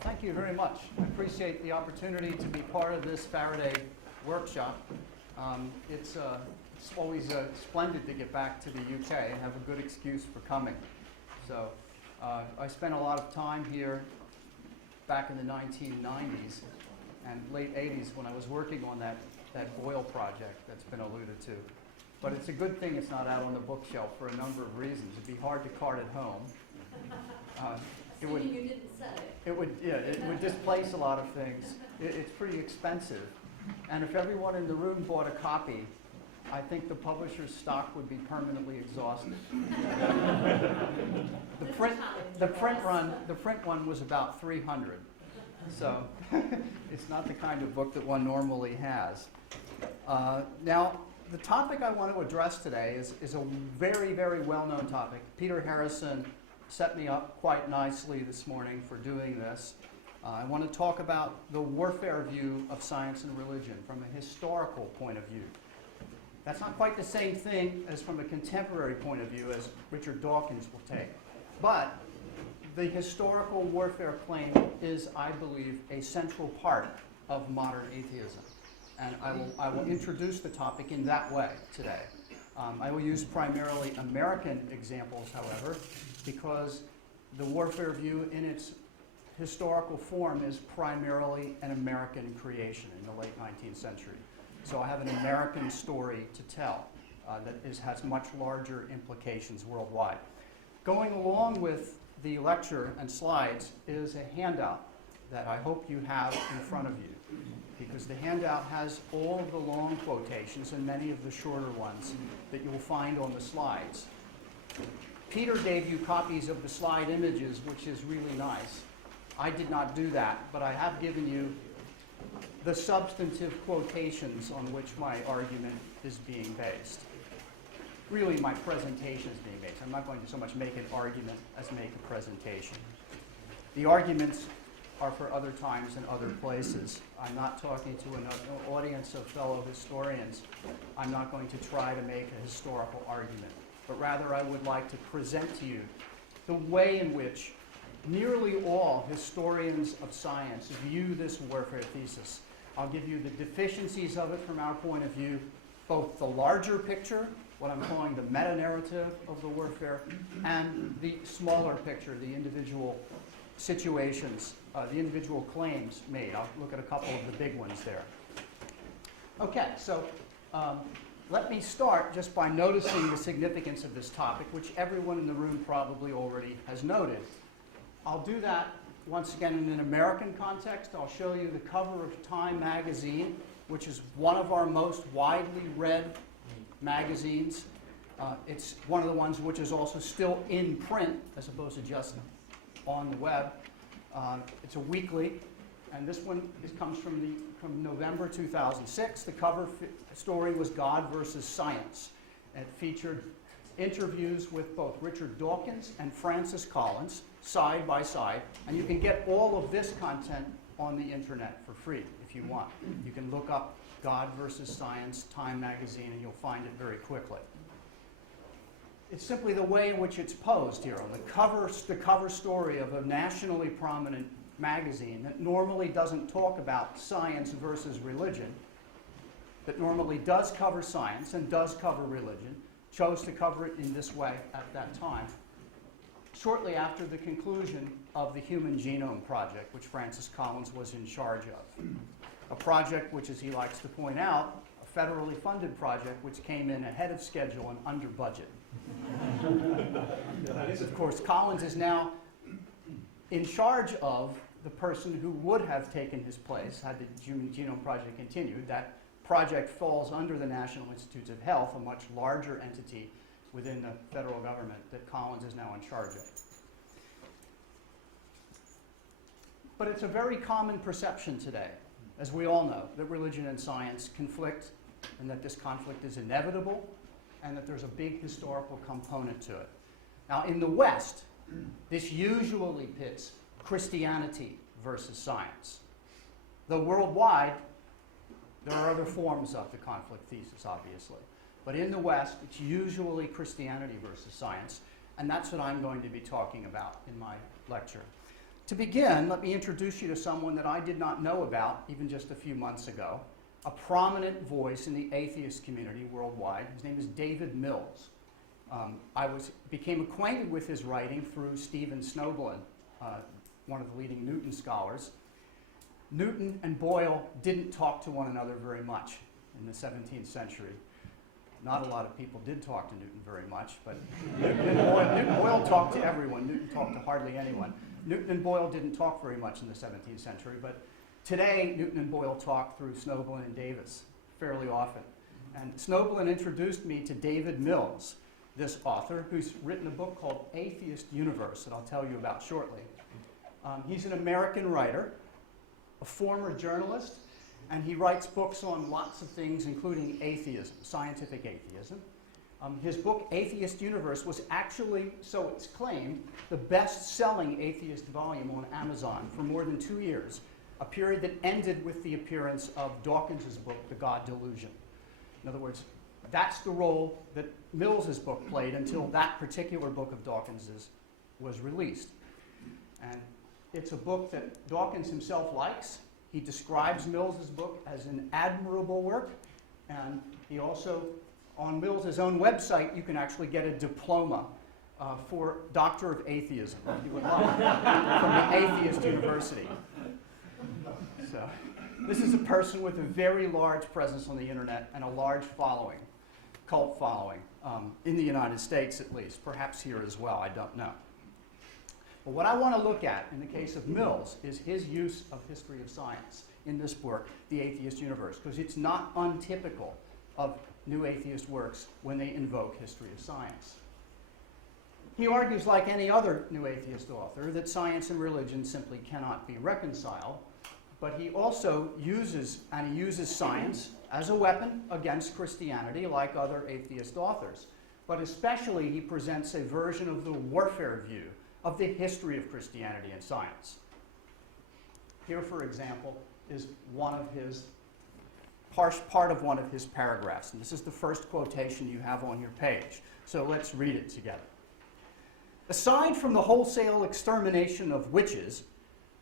Thank you very much. I appreciate the opportunity to be part of this Faraday workshop. It's always splendid to get back to the UK and have a good excuse for coming. So I spent a lot of time here back in the 1990s and late 80s when I was working on that Boyle project that's been alluded to. But it's a good thing it's not out on the bookshelf for a number of reasons. It'd be hard to cart it home. You didn't sell it. It would displace a lot of things. It's pretty expensive. And if everyone in the room bought a copy, I think the publisher's stock would be permanently exhausted. The print one was about 300. So it's not the kind of book that one normally has. Now, the topic I want to address today is a very, very well-known topic. Peter Harrison set me up quite nicely this morning for doing this. I want to talk about the warfare view of science and religion from a historical point of view. That's not quite the same thing as from a contemporary point of view as Richard Dawkins will take. But the historical warfare claim is, I believe, a central part of modern atheism. And I will introduce the topic in that way today. I will use primarily American examples, however, because the warfare view in its historical form is primarily an American creation in the late 19th century. So I have an American story to tell that has much larger implications worldwide. Going along with the lecture and slides is a handout that I hope you have in front of you, because the handout has all of the long quotations and many of the shorter ones that you'll find on the slides. Peter gave you copies of the slide images, which is really nice. I did not do that, but I have given you the substantive quotations on which my argument is being based. Really, my presentation is being based. I'm not going to so much make an argument as make a presentation. The arguments are for other times and other places. I'm not talking to an audience of fellow historians. I'm not going to try to make a historical argument, but rather I would like to present to you the way in which nearly all historians of science view this warfare thesis. I'll give you the deficiencies of it from our point of view, both the larger picture, what I'm calling the meta-narrative of the warfare, and the smaller picture, the individual situations, the individual claims made. I'll look at a couple of the big ones there. Okay, so let me start just by noticing the significance of this topic, which everyone in the room probably already has noted. I'll do that once again in an American context. I'll show you the cover of Time magazine, which is one of our most widely read magazines. It's one of the ones which is also still in print as opposed to just on the web. It's a weekly, and this one comes from November 2006. The cover story was God versus Science. It featured interviews with both Richard Dawkins and Francis Collins, side by side, and you can get all of this content on the internet for free if you want. You can look up God versus Science, Time magazine, and you'll find it very quickly. It's simply the way in which it's posed here on the cover story of a nationally prominent magazine that normally doesn't talk about science versus religion, that normally does cover science and does cover religion, chose to cover it in this way at that time, shortly after the conclusion of the Human Genome Project, which Francis Collins was in charge of. A project which, as he likes to point out, a federally funded project which came in ahead of schedule and under budget. Of course, Collins is now in charge of the person who would have taken his place had the Human Genome Project continued. That project falls under the National Institutes of Health, a much larger entity within the federal government that Collins is now in charge of. But it's a very common perception today, as we all know, that religion and science conflict, and that this conflict is inevitable, and that there's a big historical component to it. Now, in the West, this usually pits Christianity versus science. Though worldwide, there are other forms of the conflict thesis, obviously. But in the West, it's usually Christianity versus science, and that's what I'm going to be talking about in my lecture. To begin, let me introduce you to someone that I did not know about even just a few months ago, a prominent voice in the atheist community worldwide. His name is David Mills. I became acquainted with his writing through Stephen Snowblin, one of the leading Newton scholars. Newton and Boyle didn't talk to one another very much in the 17th century. Not a lot of people did talk to Newton very much, but Newton and Boyle talked to everyone. Newton talked to hardly anyone. Newton and Boyle didn't talk very much in the 17th century, but today Newton and Boyle talk through Snowblin and Davis fairly often. And Snowblin introduced me to David Mills, this author who's written a book called Atheist Universe that I'll tell you about shortly. He's an American writer, a former journalist, and he writes books on lots of things, including atheism, scientific atheism. His book, Atheist Universe, was actually, so it's claimed, the best-selling atheist volume on Amazon for more than 2 years, a period that ended with the appearance of Dawkins's book, The God Delusion. In other words, that's the role that Mills's book played until that particular book of Dawkins's was released. And it's a book that Dawkins himself likes. He describes Mills's book as an admirable work, and he also, on Mills's own website, you can actually get a diploma for Doctor of Atheism, if you would like, from the Atheist University. So, this is a person with a very large presence on the internet and a large following, cult following, in the United States at least, perhaps here as well, I don't know. But what I want to look at in the case of Mills is his use of history of science in this work, The Atheist Universe, because it's not untypical of new atheist works when they invoke history of science. He argues, like any other new atheist author, that science and religion simply cannot be reconciled, but he also uses science as a weapon against Christianity, like other atheist authors. But especially he presents a version of the warfare view of the history of Christianity and science. Here, for example, is one of his part of one of his paragraphs, and this is the first quotation you have on your page. So let's read it together. Aside from the wholesale extermination of witches,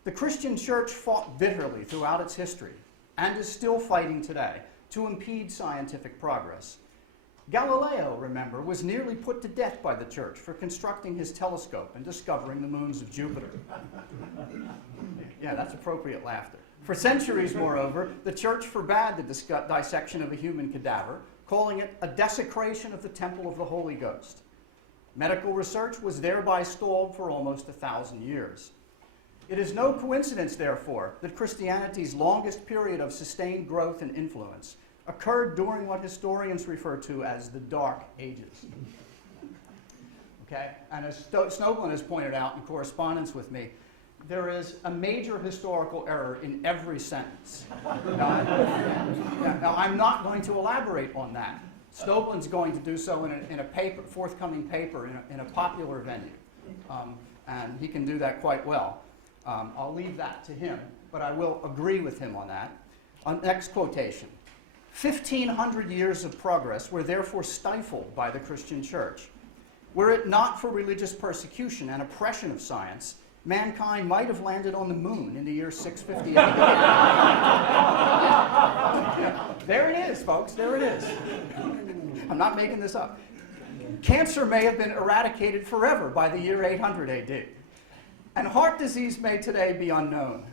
the Christian church fought bitterly throughout its history, and is still fighting today, to impede scientific progress. Galileo, remember, was nearly put to death by the church for constructing his telescope and discovering the moons of Jupiter. Yeah, that's appropriate laughter. For centuries, moreover, the church forbade the dissection of a human cadaver, calling it a desecration of the temple of the Holy Ghost. Medical research was thereby stalled for almost 1,000 years. It is no coincidence, therefore, that Christianity's longest period of sustained growth and influence occurred during what historians refer to as the Dark Ages. Okay? And as Snowblin has pointed out in correspondence with me, there is a major historical error in every sentence. Now, I'm not going to elaborate on that. Snowblin's going to do so in a forthcoming paper in a popular venue. And he can do that quite well. I'll leave that to him, but I will agree with him on that. Next quotation. 1,500 years of progress were therefore stifled by the Christian church. Were it not for religious persecution and oppression of science, mankind might have landed on the moon in the year 658. There it is, folks. There it is. I'm not making this up. Cancer may have been eradicated forever by the year 800 AD. And heart disease may today be unknown.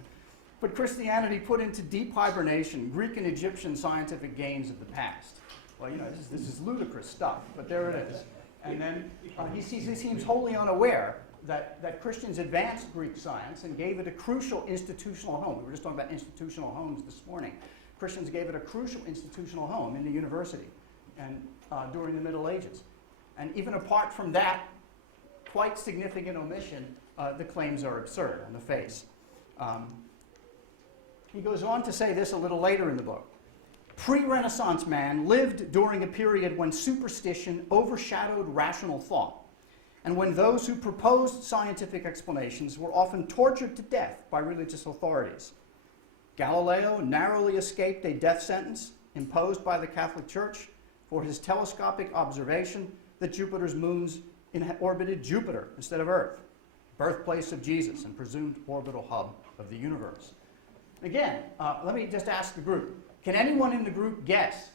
But Christianity put into deep hibernation Greek and Egyptian scientific gains of the past. Well, you know, this is ludicrous stuff, but there it is. And then he seems wholly unaware that Christians advanced Greek science and gave it a crucial institutional home. We were just talking about institutional homes this morning. Christians gave it a crucial institutional home in the university and during the Middle Ages. And even apart from that quite significant omission, the claims are absurd on the face. He goes on to say this a little later in the book. Pre-Renaissance man lived during a period when superstition overshadowed rational thought, and when those who proposed scientific explanations were often tortured to death by religious authorities. Galileo narrowly escaped a death sentence imposed by the Catholic Church for his telescopic observation that Jupiter's moons orbited Jupiter instead of Earth. birthplace of Jesus and presumed orbital hub of the universe. Again, let me just ask the group, can anyone in the group guess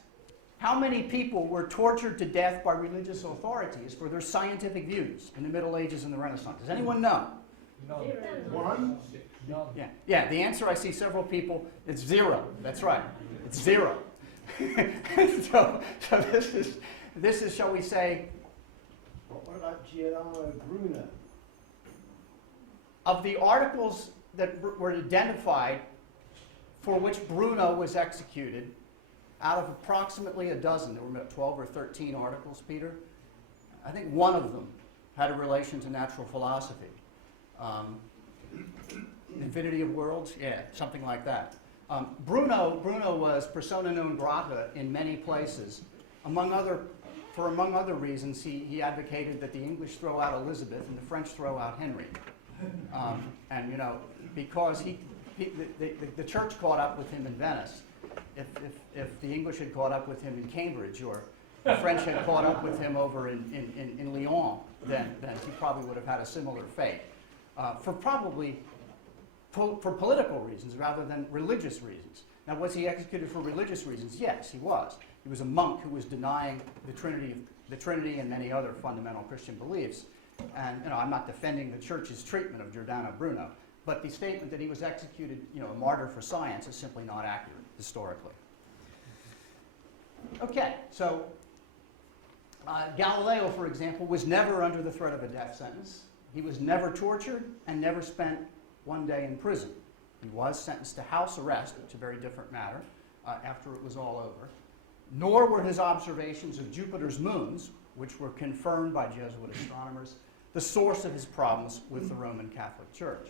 how many people were tortured to death by religious authorities for their scientific views in the Middle Ages and the Renaissance? Does anyone know? One? Yeah, the answer, I see several people, it's 0. That's right. It's 0. so this is, shall we say, What about Giordano Bruno? of the articles that were identified for which Bruno was executed, out of approximately a dozen, there were about 12 or 13 articles, Peter, I think one of them had a relation to natural philosophy. Infinity of Worlds? Yeah, something like that. Bruno was persona non grata in many places. For among other reasons, he advocated that the English throw out Elizabeth and the French throw out Henry. And, you know, because the church caught up with him in Venice. If the English had caught up with him in Cambridge, or the French had caught up with him over in Lyon, then he probably would have had a similar fate. For political reasons rather than religious reasons. Now, was he executed for religious reasons? Yes, he was. He was a monk who was denying the Trinity and many other fundamental Christian beliefs. And, you know, I'm not defending the church's treatment of Giordano Bruno, but the statement that he was executed, you know, a martyr for science is simply not accurate historically. Okay, so Galileo, for example, was never under the threat of a death sentence. He was never tortured and never spent one day in prison. He was sentenced to house arrest, which is a very different matter, after it was all over. Nor were his observations of Jupiter's moons, which were confirmed by Jesuit astronomers, the source of his problems with the Roman Catholic Church.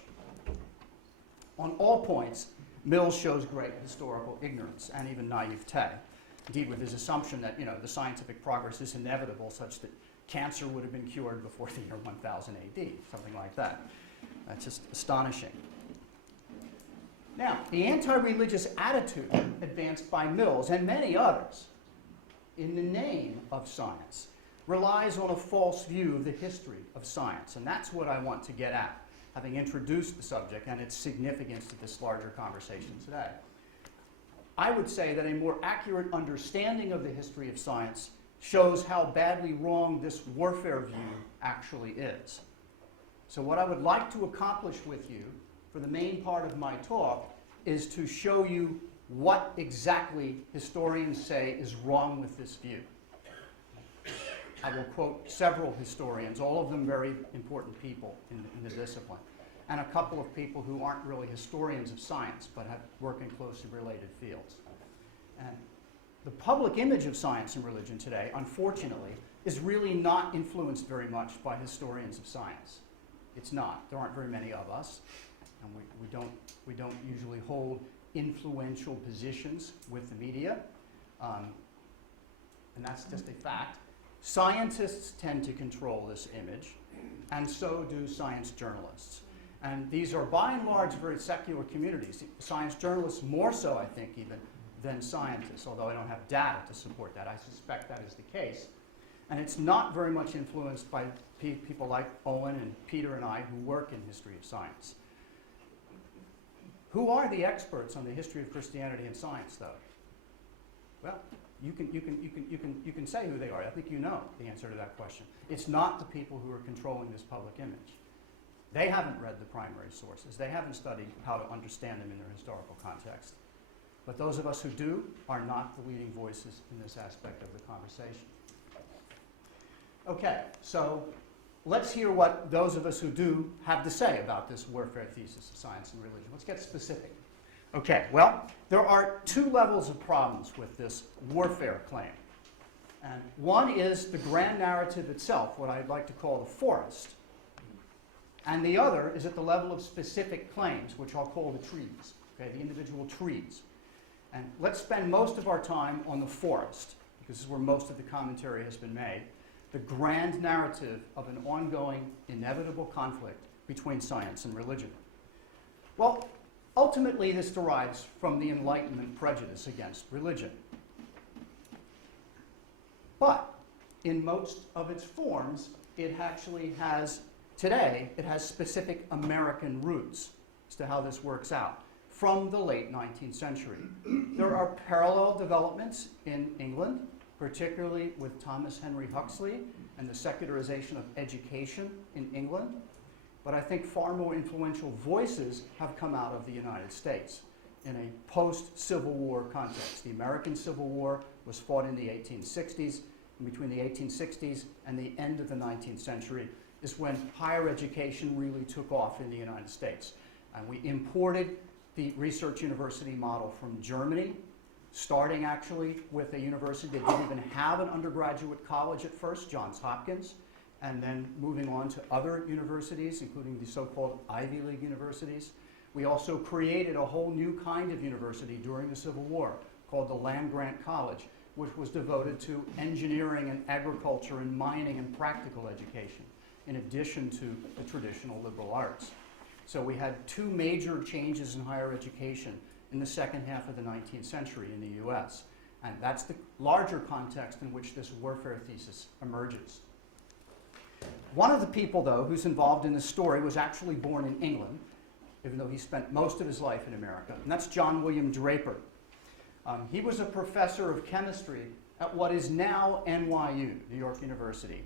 On all points, Mills shows great historical ignorance and even naivete. Indeed, with his assumption that, you know, the scientific progress is inevitable, such that cancer would have been cured before the year 1000 AD, something like that. That's just astonishing. Now, the anti-religious attitude advanced by Mills and many others in the name of science relies on a false view of the history of science, and that's what I want to get at, having introduced the subject and its significance to this larger conversation today. I would say that a more accurate understanding of the history of science shows how badly wrong this warfare view actually is. So what I would like to accomplish with you for the main part of my talk is to show you what exactly historians say is wrong with this view. I will quote several historians, all of them very important people in the discipline, and a couple of people who aren't really historians of science but have worked in closely related fields. And the public image of science and religion today, unfortunately, is really not influenced very much by historians of science. It's not. There aren't very many of us, and we don't usually hold influential positions with the media, and that's just a fact. Scientists tend to control this image, and so do science journalists. And these are, by and large, very secular communities. Science journalists more so, I think, even than scientists, although I don't have data to support that. I suspect that is the case. And it's not very much influenced by people like Owen and Peter and I who work in history of science. Who are the experts on the history of Christianity and science, though? Well, you can say who they are. I think you know the answer to that question. It's not the people who are controlling this public image. They haven't read the primary sources. They haven't studied how to understand them in their historical context. But those of us who do are not the leading voices in this aspect of the conversation. Okay, so let's hear what those of us who do have to say about this warfare thesis of science and religion. Let's get specific. Okay, well, there are two levels of problems with this warfare claim. And one is the grand narrative itself, what I'd like to call the forest. And the other is at the level of specific claims, which I'll call the trees, okay, the individual trees. And let's spend most of our time on the forest, because this is where most of the commentary has been made, the grand narrative of an ongoing, inevitable conflict between science and religion. Well, ultimately this derives from the Enlightenment prejudice against religion. But in most of its forms, it actually has Today, it has specific American roots as to how this works out from the late 19th century. There are parallel developments in England, particularly with Thomas Henry Huxley and the secularization of education in England. But I think far more influential voices have come out of the United States in a post-Civil War context. The American Civil War was fought in the 1860s, and between the 1860s and the end of the 19th century is when higher education really took off in the United States. And we imported the research university model from Germany, starting actually with a university that didn't even have an undergraduate college at first, Johns Hopkins, and then moving on to other universities, including the so-called Ivy League universities. We also created a whole new kind of university during the Civil War called the land-grant college, which was devoted to engineering and agriculture and mining and practical education, in addition to the traditional liberal arts. So we had two major changes in higher education in the second half of the 19th century in the US. And that's the larger context in which this warfare thesis emerges. One of the people, though, who's involved in this story was actually born in England, even though he spent most of his life in America, and that's John William Draper. He was a professor of chemistry at what is now NYU, New York University,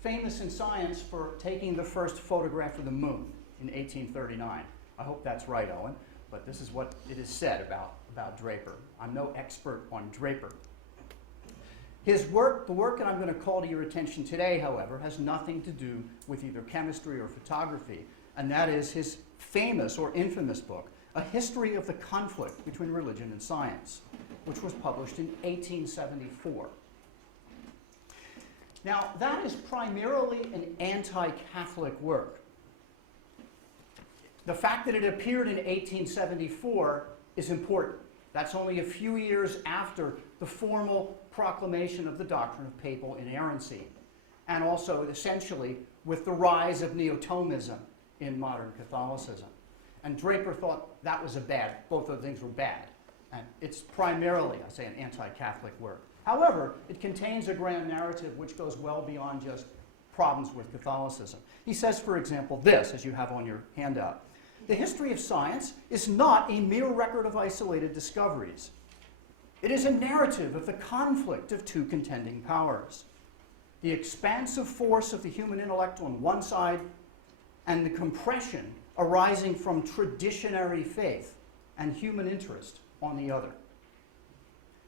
famous in science for taking the first photograph of the moon in 1839. I hope that's right, Owen, but this is what it is said about Draper. I'm no expert on Draper. His work, the work that I'm going to call to your attention today, however, has nothing to do with either chemistry or photography, and that is his famous or infamous book, A History of the Conflict Between Religion and Science, which was published in 1874. Now, that is primarily an anti-Catholic work. The fact that it appeared in 1874 is important. That's only a few years after the formal proclamation of the doctrine of papal inerrancy, and also essentially with the rise of Neo-Thomism in modern Catholicism. And Draper thought that was both of the things were bad. And it's primarily, I say, an anti-Catholic work. However, it contains a grand narrative which goes well beyond just problems with Catholicism. He says, for example, this, as you have on your handout: the history of science is not a mere record of isolated discoveries. It is a narrative of the conflict of two contending powers: the expansive force of the human intellect on one side, and the compression arising from traditionary faith and human interest on the other.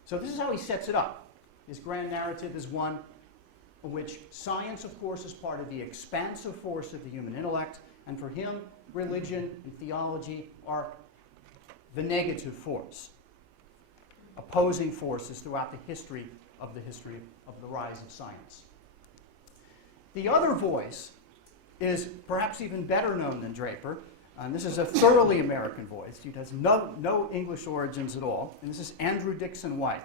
So this is how he sets it up. His grand narrative is one in which science, of course, is part of the expansive force of the human intellect, and for him, religion and theology are the negative force, opposing forces throughout the history of the rise of science. The other voice is perhaps even better known than Draper, and this is a thoroughly American voice. He has no English origins at all, and this is Andrew Dickson White.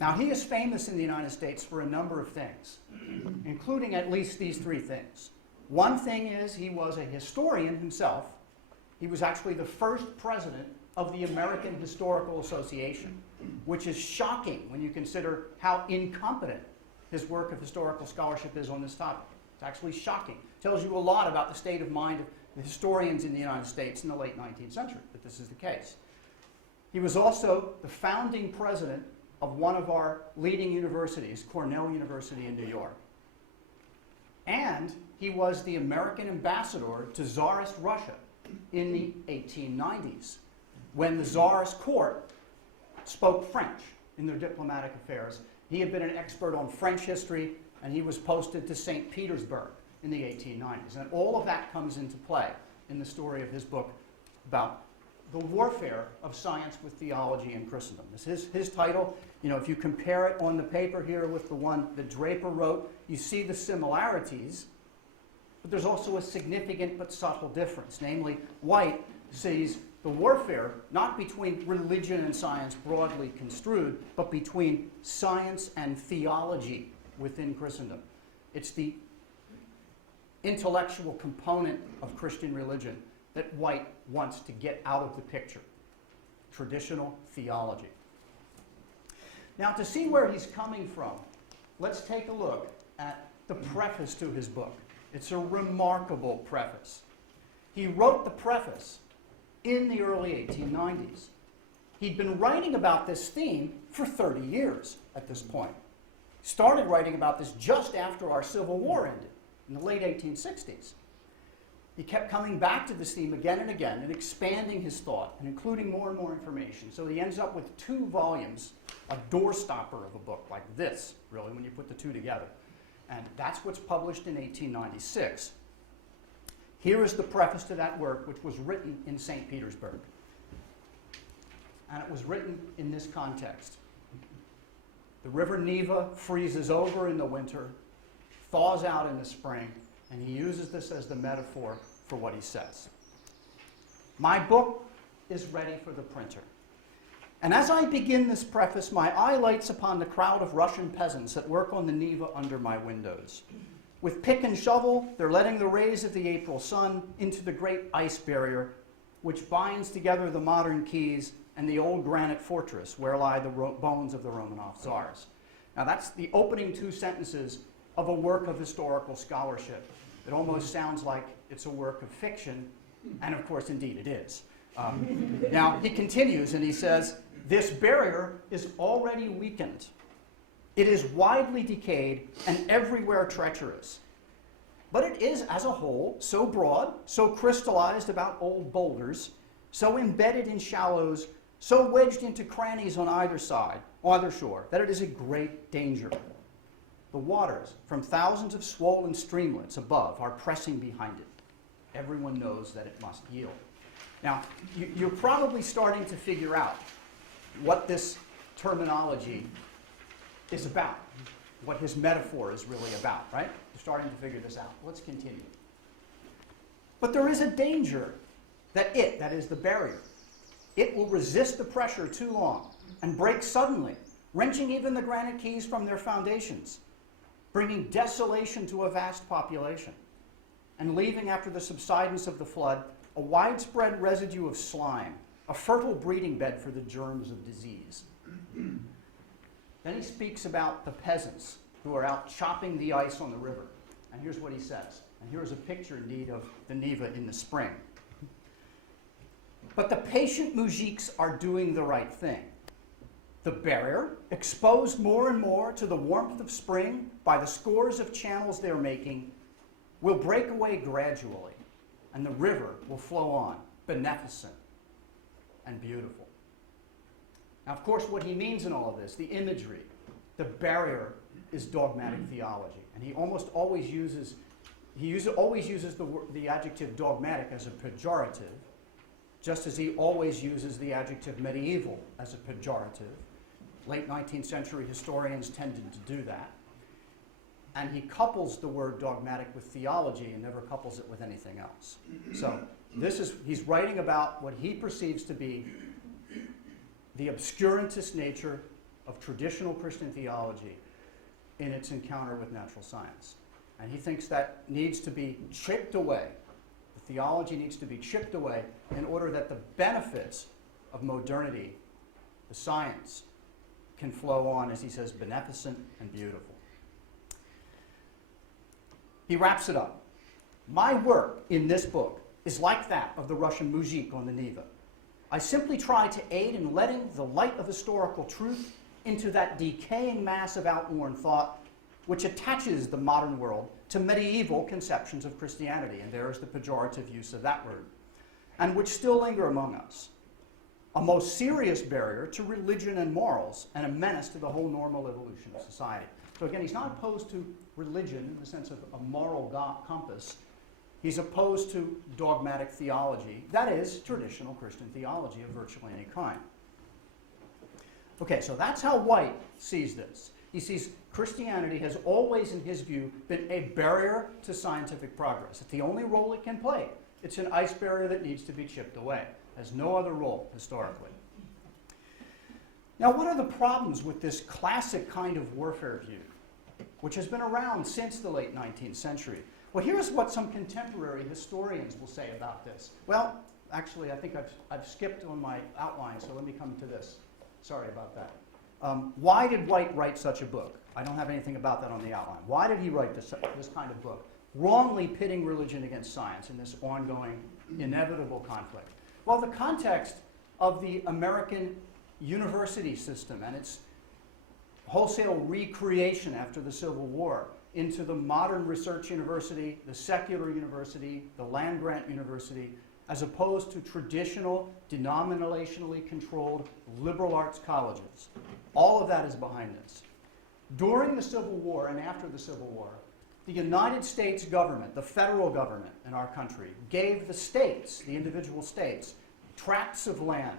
Now, he is famous in the United States for a number of things, including at least these three things. One thing is he was a historian himself. He was actually the first president of the American Historical Association, which is shocking when you consider how incompetent his work of historical scholarship is on this topic. It's actually shocking. It tells you a lot about the state of mind of the historians in the United States in the late 19th century, that this is the case. He was also the founding president of one of our leading universities, Cornell University in New York. And he was the American ambassador to Tsarist Russia in the 1890s, when the Tsarist court spoke French in their diplomatic affairs. He had been an expert on French history, and he was posted to St. Petersburg in the 1890s. And all of that comes into play in the story of his book about the warfare of science with theology and Christendom. This is his title. You know, if you compare it on the paper here with the one that Draper wrote, you see the similarities, but there's also a significant but subtle difference. Namely, White sees the warfare not between religion and science broadly construed, but between science and theology within Christendom. It's the intellectual component of Christian religion that White wants to get out of the picture: traditional theology. Now, to see where he's coming from, let's take a look at the preface to his book. It's a remarkable preface. He wrote the preface in the early 1890s. He'd been writing about this theme for 30 years at this point. Started writing about this just after our Civil War ended, in the late 1860s. He kept coming back to this theme again and again and expanding his thought and including more and more information. So he ends up with 2 volumes, a doorstopper of a book, like this, really, when you put the 2 together. And that's what's published in 1896. Here is the preface to that work, which was written in St. Petersburg. And it was written in this context. The river Neva freezes over in the winter, thaws out in the spring, and he uses this as the metaphor for what he says. My book is ready for the printer. And as I begin this preface, my eye lights upon the crowd of Russian peasants that work on the Neva under my windows. With pick and shovel, they're letting the rays of the April sun into the great ice barrier, which binds together the modern quays and the old granite fortress where lie the bones of the Romanov czars. Now that's the opening 2 sentences of a work of historical scholarship. It almost sounds like it's a work of fiction, and of course, indeed, it is. Now, he continues and he says, this barrier is already weakened. It is widely decayed and everywhere treacherous. But it is, as a whole, so broad, so crystallized about old boulders, so embedded in shallows, so wedged into crannies on either side, either shore, that it is a great danger. The waters from thousands of swollen streamlets above are pressing behind it. Everyone knows that it must yield. Now, you're probably starting to figure out what this terminology is about, what his metaphor is really about, right? You're starting to figure this out. Let's continue. But there is a danger that that is the barrier, it will resist the pressure too long and break suddenly, wrenching even the granite quays from their foundations, bringing desolation to a vast population, and leaving after the subsidence of the flood a widespread residue of slime, a fertile breeding bed for the germs of disease. Then he speaks about the peasants who are out chopping the ice on the river. And here's what he says. And here's a picture, indeed, of the Neva in the spring. But the patient moujiks are doing the right thing. The barrier, exposed more and more to the warmth of spring by the scores of channels they're making, will break away gradually, and the river will flow on, beneficent and beautiful. Now, of course, what he means in all of this, the imagery, the barrier, is dogmatic theology. And he almost always uses, the adjective dogmatic as a pejorative, just as he always uses the adjective medieval as a pejorative. Late 19th century historians tended to do that. And he couples the word dogmatic with theology and never couples it with anything else. So he's writing about what he perceives to be the obscurantist nature of traditional Christian theology in its encounter with natural science. And he thinks that needs to be chipped away. The theology needs to be chipped away in order that the benefits of modernity, the science, can flow on, as he says, beneficent and beautiful. He wraps it up. My work in this book is like that of the Russian moujik on the Neva. I simply try to aid in letting the light of historical truth into that decaying mass of outworn thought which attaches the modern world to medieval conceptions of Christianity, and there is the pejorative use of that word, and which still linger among us. A most serious barrier to religion and morals, and a menace to the whole normal evolution of society. So again, he's not opposed to religion in the sense of a moral compass. He's opposed to dogmatic theology, that is, traditional Christian theology of virtually any kind. Okay, so that's how White sees this. He sees Christianity has always, in his view, been a barrier to scientific progress. It's the only role it can play. It's an ice barrier that needs to be chipped away. It has no other role historically. Now, what are the problems with this classic kind of warfare view, which has been around since the late 19th century? Well, here's what some contemporary historians will say about this. Well, actually, I think I've skipped on my outline, so let me come to this. Sorry about that. Why did White write such a book? I don't have anything about that on the outline. Why did he write this kind of book? wrongly pitting religion against science in this ongoing, inevitable conflict? Well, the context of the American university system and its wholesale recreation after the Civil War into the modern research university, the secular university, the land-grant university, as opposed to traditional, denominationally controlled liberal arts colleges. All of that is behind this. During the Civil War and after the Civil War, the United States government, the federal government in our country, gave the states, the individual states, tracts of land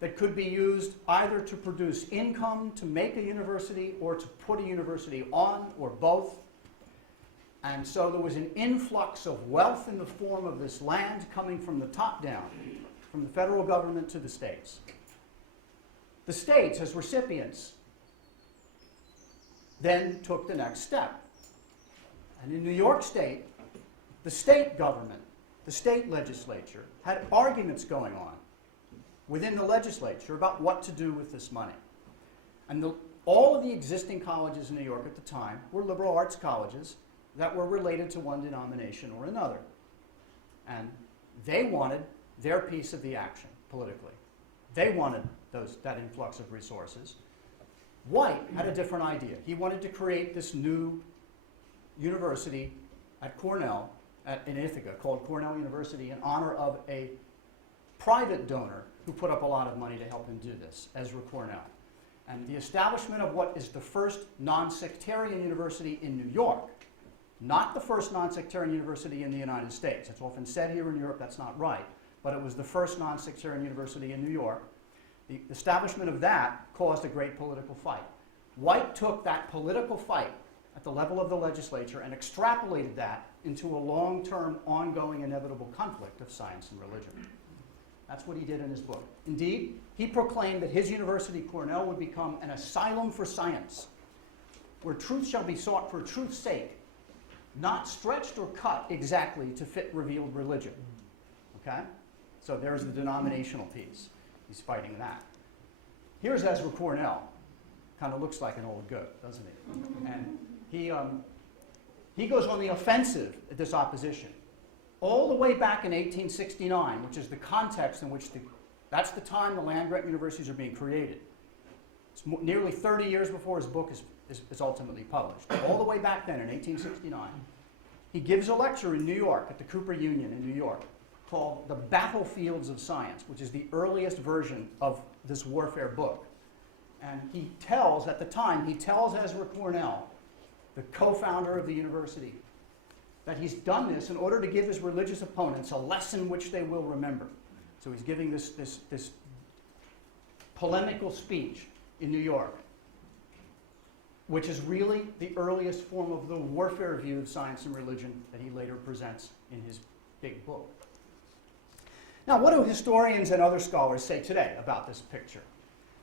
that could be used either to produce income to make a university or to put a university on, or both. And so there was an influx of wealth in the form of this land coming from the top down, from the federal government to the states. The states, as recipients, then took the next step. And in New York State, the state government, the state legislature, had arguments going on within the legislature about what to do with this money. And all of the existing colleges in New York at the time were liberal arts colleges that were related to one denomination or another. And they wanted their piece of the action politically. They wanted that influx of resources. White had a different idea. He wanted to create this new university at Cornell, in Ithaca, called Cornell University, in honor of a private donor who put up a lot of money to help him do this, Ezra Cornell. And the establishment of what is the first non-sectarian university in New York, not the first non-sectarian university in the United States. It's often said here in Europe that's not right, but it was the first non-sectarian university in New York. The establishment of that caused a great political fight. White took that political fight at the level of the legislature and extrapolated that into a long-term, ongoing, inevitable conflict of science and religion. That's what he did in his book. Indeed, he proclaimed that his university, Cornell, would become an asylum for science, where truth shall be sought for truth's sake, not stretched or cut exactly to fit revealed religion. Okay? So there's the denominational piece. He's fighting that. Here's Ezra Cornell. Kind of looks like an old goat, doesn't he? And he goes on the offensive at this opposition. All the way back in 1869, which is the context in which that's the time the land-grant universities are being created. It's nearly 30 years before his book is ultimately published. All the way back then in 1869, he gives a lecture in New York at the Cooper Union in New York called The Battlefields of Science, which is the earliest version of this warfare book. And he tells Ezra Cornell, the co-founder of the university, that he's done this in order to give his religious opponents a lesson which they will remember. So he's giving this polemical speech in New York, which is really the earliest form of the warfare view of science and religion that he later presents in his big book. Now, what do historians and other scholars say today about this picture?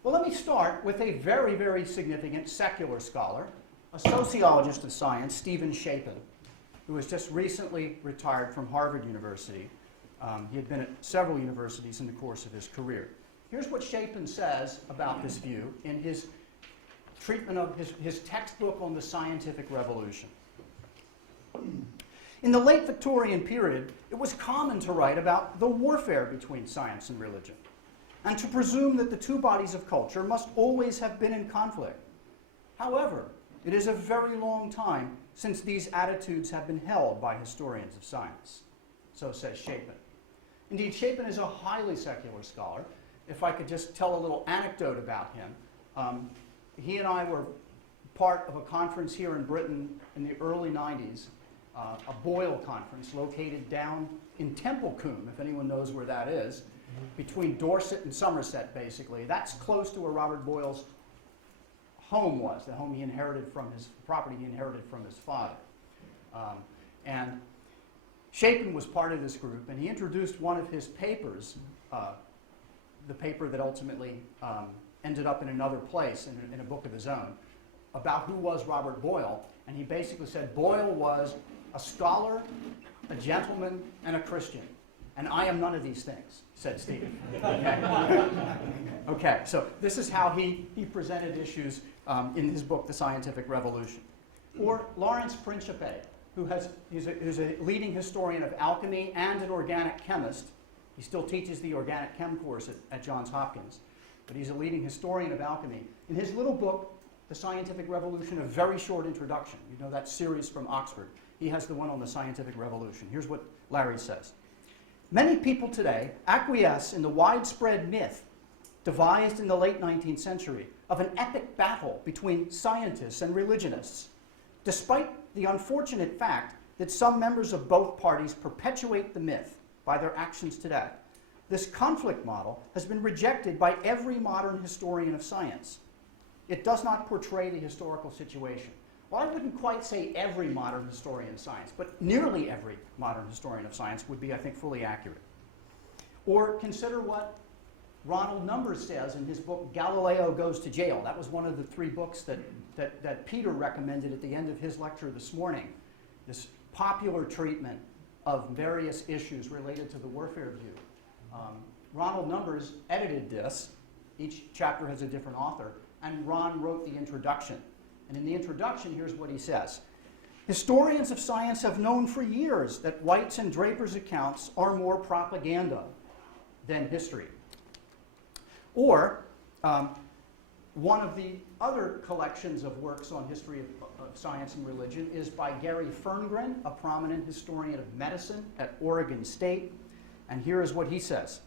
Well, let me start with a very, very significant secular scholar, a sociologist of science, Stephen Shapin, who has just recently retired from Harvard University. He had been at several universities in the course of his career. Here's what Shapin says about this view in his treatment of his textbook on the scientific revolution. In the late Victorian period, it was common to write about the warfare between science and religion, and to presume that the two bodies of culture must always have been in conflict. However, it is a very long time since these attitudes have been held by historians of science. So says Shapin. Indeed, Shapin is a highly secular scholar. If I could just tell a little anecdote about him. He and I were part of a conference here in Britain in the early 90s, a Boyle conference located down in Templecombe, if anyone knows where that is, between Dorset and Somerset, basically. That's close to where Robert Boyle's home was, the home he inherited from his property he inherited from his father. And Shapin was part of this group, and he introduced one of his papers, the paper that ultimately ended up in another place in a book of his own, about who was Robert Boyle. And he basically said Boyle was a scholar, a gentleman, and a Christian. And I am none of these things, said Steve. Okay, so this is how he presented issues in his book, The Scientific Revolution. Or Lawrence Principe, who's a leading historian of alchemy and an organic chemist. He still teaches the organic chem course at Johns Hopkins, but he's a leading historian of alchemy. In his little book, The Scientific Revolution, a very short introduction. You know that series from Oxford. He has the one on the scientific revolution. Here's what Larry says. Many people today acquiesce in the widespread myth devised in the late 19th century of an epic battle between scientists and religionists, despite the unfortunate fact that some members of both parties perpetuate the myth by their actions today. This conflict model has been rejected by every modern historian of science. It does not portray the historical situation. Well, I wouldn't quite say every modern historian of science, but nearly every modern historian of science would be, I think, fully accurate. Or consider what Ronald Numbers says in his book, Galileo Goes to Jail. That was one of the 3 books that Peter recommended at the end of his lecture this morning. This popular treatment of various issues related to the warfare view. Ronald Numbers edited this. Each chapter has a different author. And Ron wrote the introduction. And in the introduction, here's what he says. Historians of science have known for years that White's and Draper's accounts are more propaganda than history. Or one of the other collections of works on history of science and religion is by Gary Ferngren, a prominent historian of medicine at Oregon State. And here is what he says.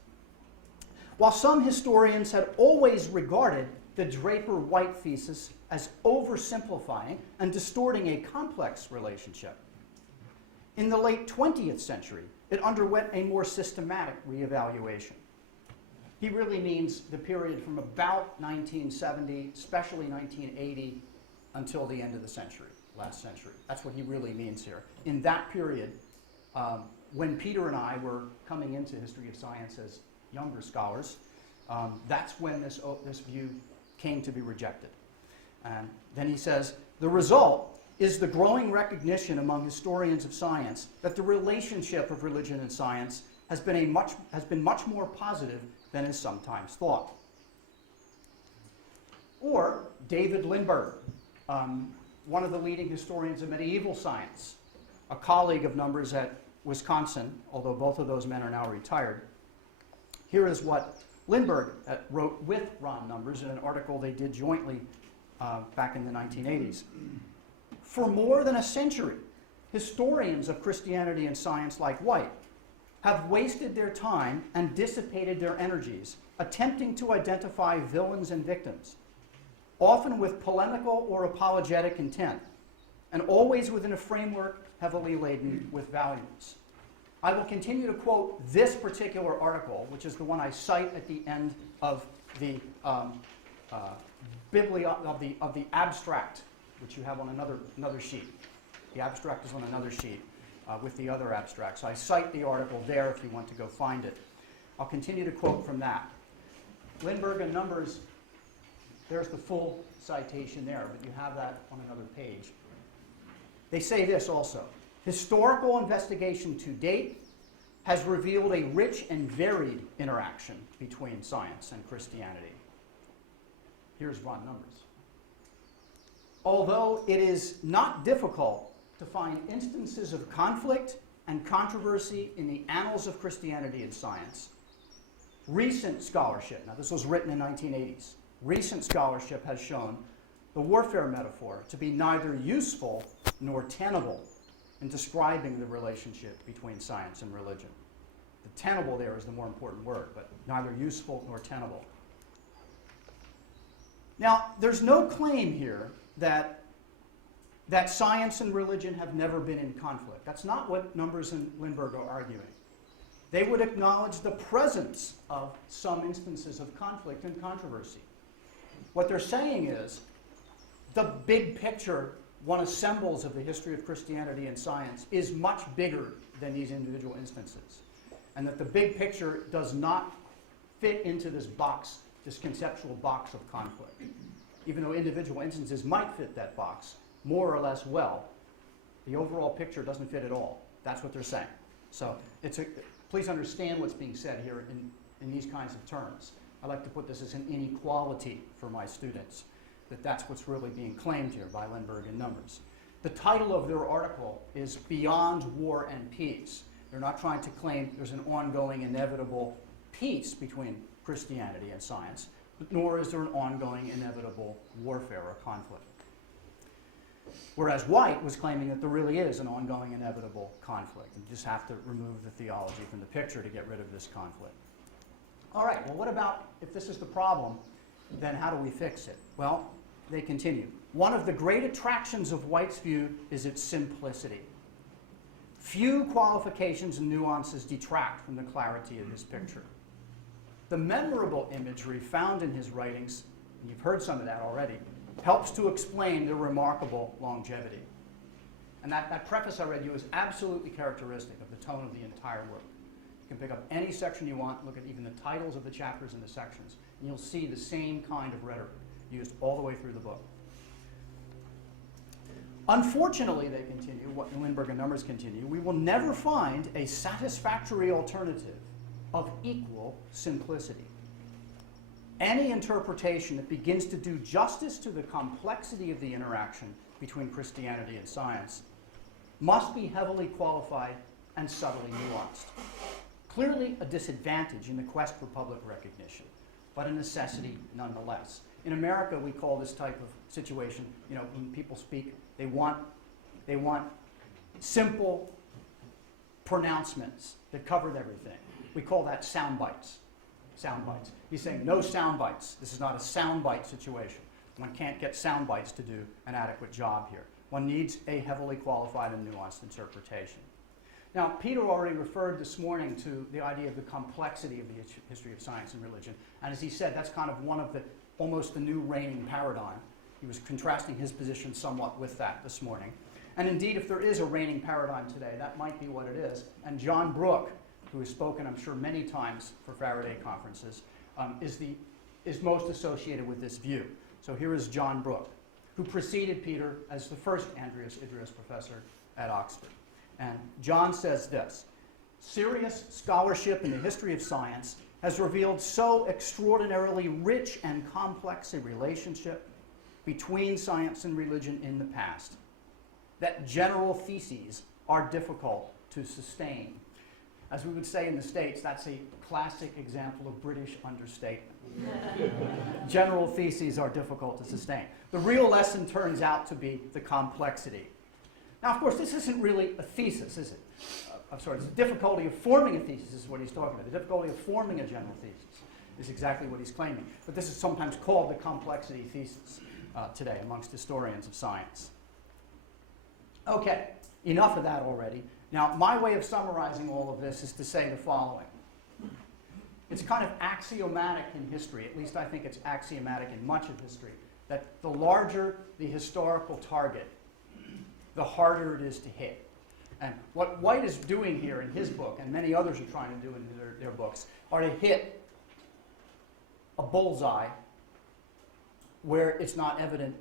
While some historians had always regarded the Draper-White thesis as oversimplifying and distorting a complex relationship, in the late 20th century, it underwent a more systematic reevaluation. He really means the period from about 1970, especially 1980, until the end of the century, last century. That's what he really means here. In that period, when Peter and I were coming into history of science as younger scholars, that's when this view came to be rejected. And then he says, the result is the growing recognition among historians of science that the relationship of religion and science has been much more positive than is sometimes thought. Or David Lindbergh, one of the leading historians of medieval science, a colleague of Numbers at Wisconsin, although both of those men are now retired. Here is what Lindbergh wrote with Ron Numbers in an article they did jointly back in the 1980s. For more than a century, historians of Christianity and science like White have wasted their time and dissipated their energies attempting to identify villains and victims, often with polemical or apologetic intent, and always within a framework heavily laden with values. I will continue to quote this particular article, which is the one I cite at the end of the of the abstract, which you have on another sheet. The abstract is on another sheet with the other abstracts. I cite the article there if you want to go find it. I'll continue to quote from that. Lindbergh and Numbers, there's the full citation there, but you have that on another page. They say this also. Historical investigation to date has revealed a rich and varied interaction between science and Christianity. Here's Ron Numbers. Although it is not difficult to find instances of conflict and controversy in the annals of Christianity and science, recent scholarship, now this was written in the 1980s, recent scholarship has shown the warfare metaphor to be neither useful nor tenable in describing the relationship between science and religion. The tenable there is the more important word, but neither useful nor tenable. Now, there's no claim here that science and religion have never been in conflict. That's not what Numbers and Lindbergh are arguing. They would acknowledge the presence of some instances of conflict and controversy. What they're saying is the big picture one assembles of the history of Christianity and science is much bigger than these individual instances, and that the big picture does not fit into this box, this conceptual box of conflict. Even though individual instances might fit that box more or less well, the overall picture doesn't fit at all. That's what they're saying. So please understand what's being said here in these kinds of terms. I like to put this as an inequality for my students, that's what's really being claimed here by Lindbergh and Numbers. The title of their article is Beyond War and Peace. They're not trying to claim there's an ongoing, inevitable peace between Christianity and science, but nor is there an ongoing, inevitable warfare or conflict. Whereas White was claiming that there really is an ongoing, inevitable conflict. You just have to remove the theology from the picture to get rid of this conflict. All right, well, what about if this is the problem, then how do we fix it? Well, they continue. One of the great attractions of White's view is its simplicity. Few qualifications and nuances detract from the clarity of his picture. The memorable imagery found in his writings, and you've heard some of that already, helps to explain their remarkable longevity. And that preface I read you is absolutely characteristic of the tone of the entire work. You can pick up any section you want, look at even the titles of the chapters and the sections, and you'll see the same kind of rhetoric used all the way through the book. Unfortunately, they continue, what Lindbergh and Numbers continue, we will never find a satisfactory alternative of equal simplicity. Any interpretation that begins to do justice to the complexity of the interaction between Christianity and science must be heavily qualified and subtly nuanced. Clearly a disadvantage in the quest for public recognition, but a necessity nonetheless. In America, we call this type of situation, when people speak, they want simple pronouncements that covered everything. We call that sound bites. Sound bites. He's saying no sound bites. This is not a sound bite situation. One can't get sound bites to do an adequate job here. One needs a heavily qualified and nuanced interpretation. Now, Peter already referred this morning to the idea of the complexity of the history of science and religion. And as he said, that's kind of one of the, almost the new reigning paradigm. He was contrasting his position somewhat with that this morning. And indeed, if there is a reigning paradigm today, that might be what it is. And John Brooke, who has spoken, I'm sure, many times for Faraday conferences, is most associated with this view. So here is John Brooke, who preceded Peter as the first Andreas Idris professor at Oxford. And John says this: serious scholarship in the history of science has revealed so extraordinarily rich and complex a relationship between science and religion in the past that general theses are difficult to sustain. As we would say in the States, that's a classic example of British understatement. General theses are difficult to sustain. The real lesson turns out to be the complexity. Now, of course, this isn't really a thesis, is it? It's the difficulty of forming a thesis is what he's talking about. The difficulty of forming a general thesis is exactly what he's claiming. But this is sometimes called the complexity thesis today amongst historians of science. Okay, enough of that already. Now, my way of summarizing all of this is to say the following. It's kind of axiomatic in history, at least I think it's axiomatic in much of history, that the larger the historical target, the harder it is to hit. And what White is doing here in his book, and many others are trying to do in their books, are to hit a bullseye where it's not evident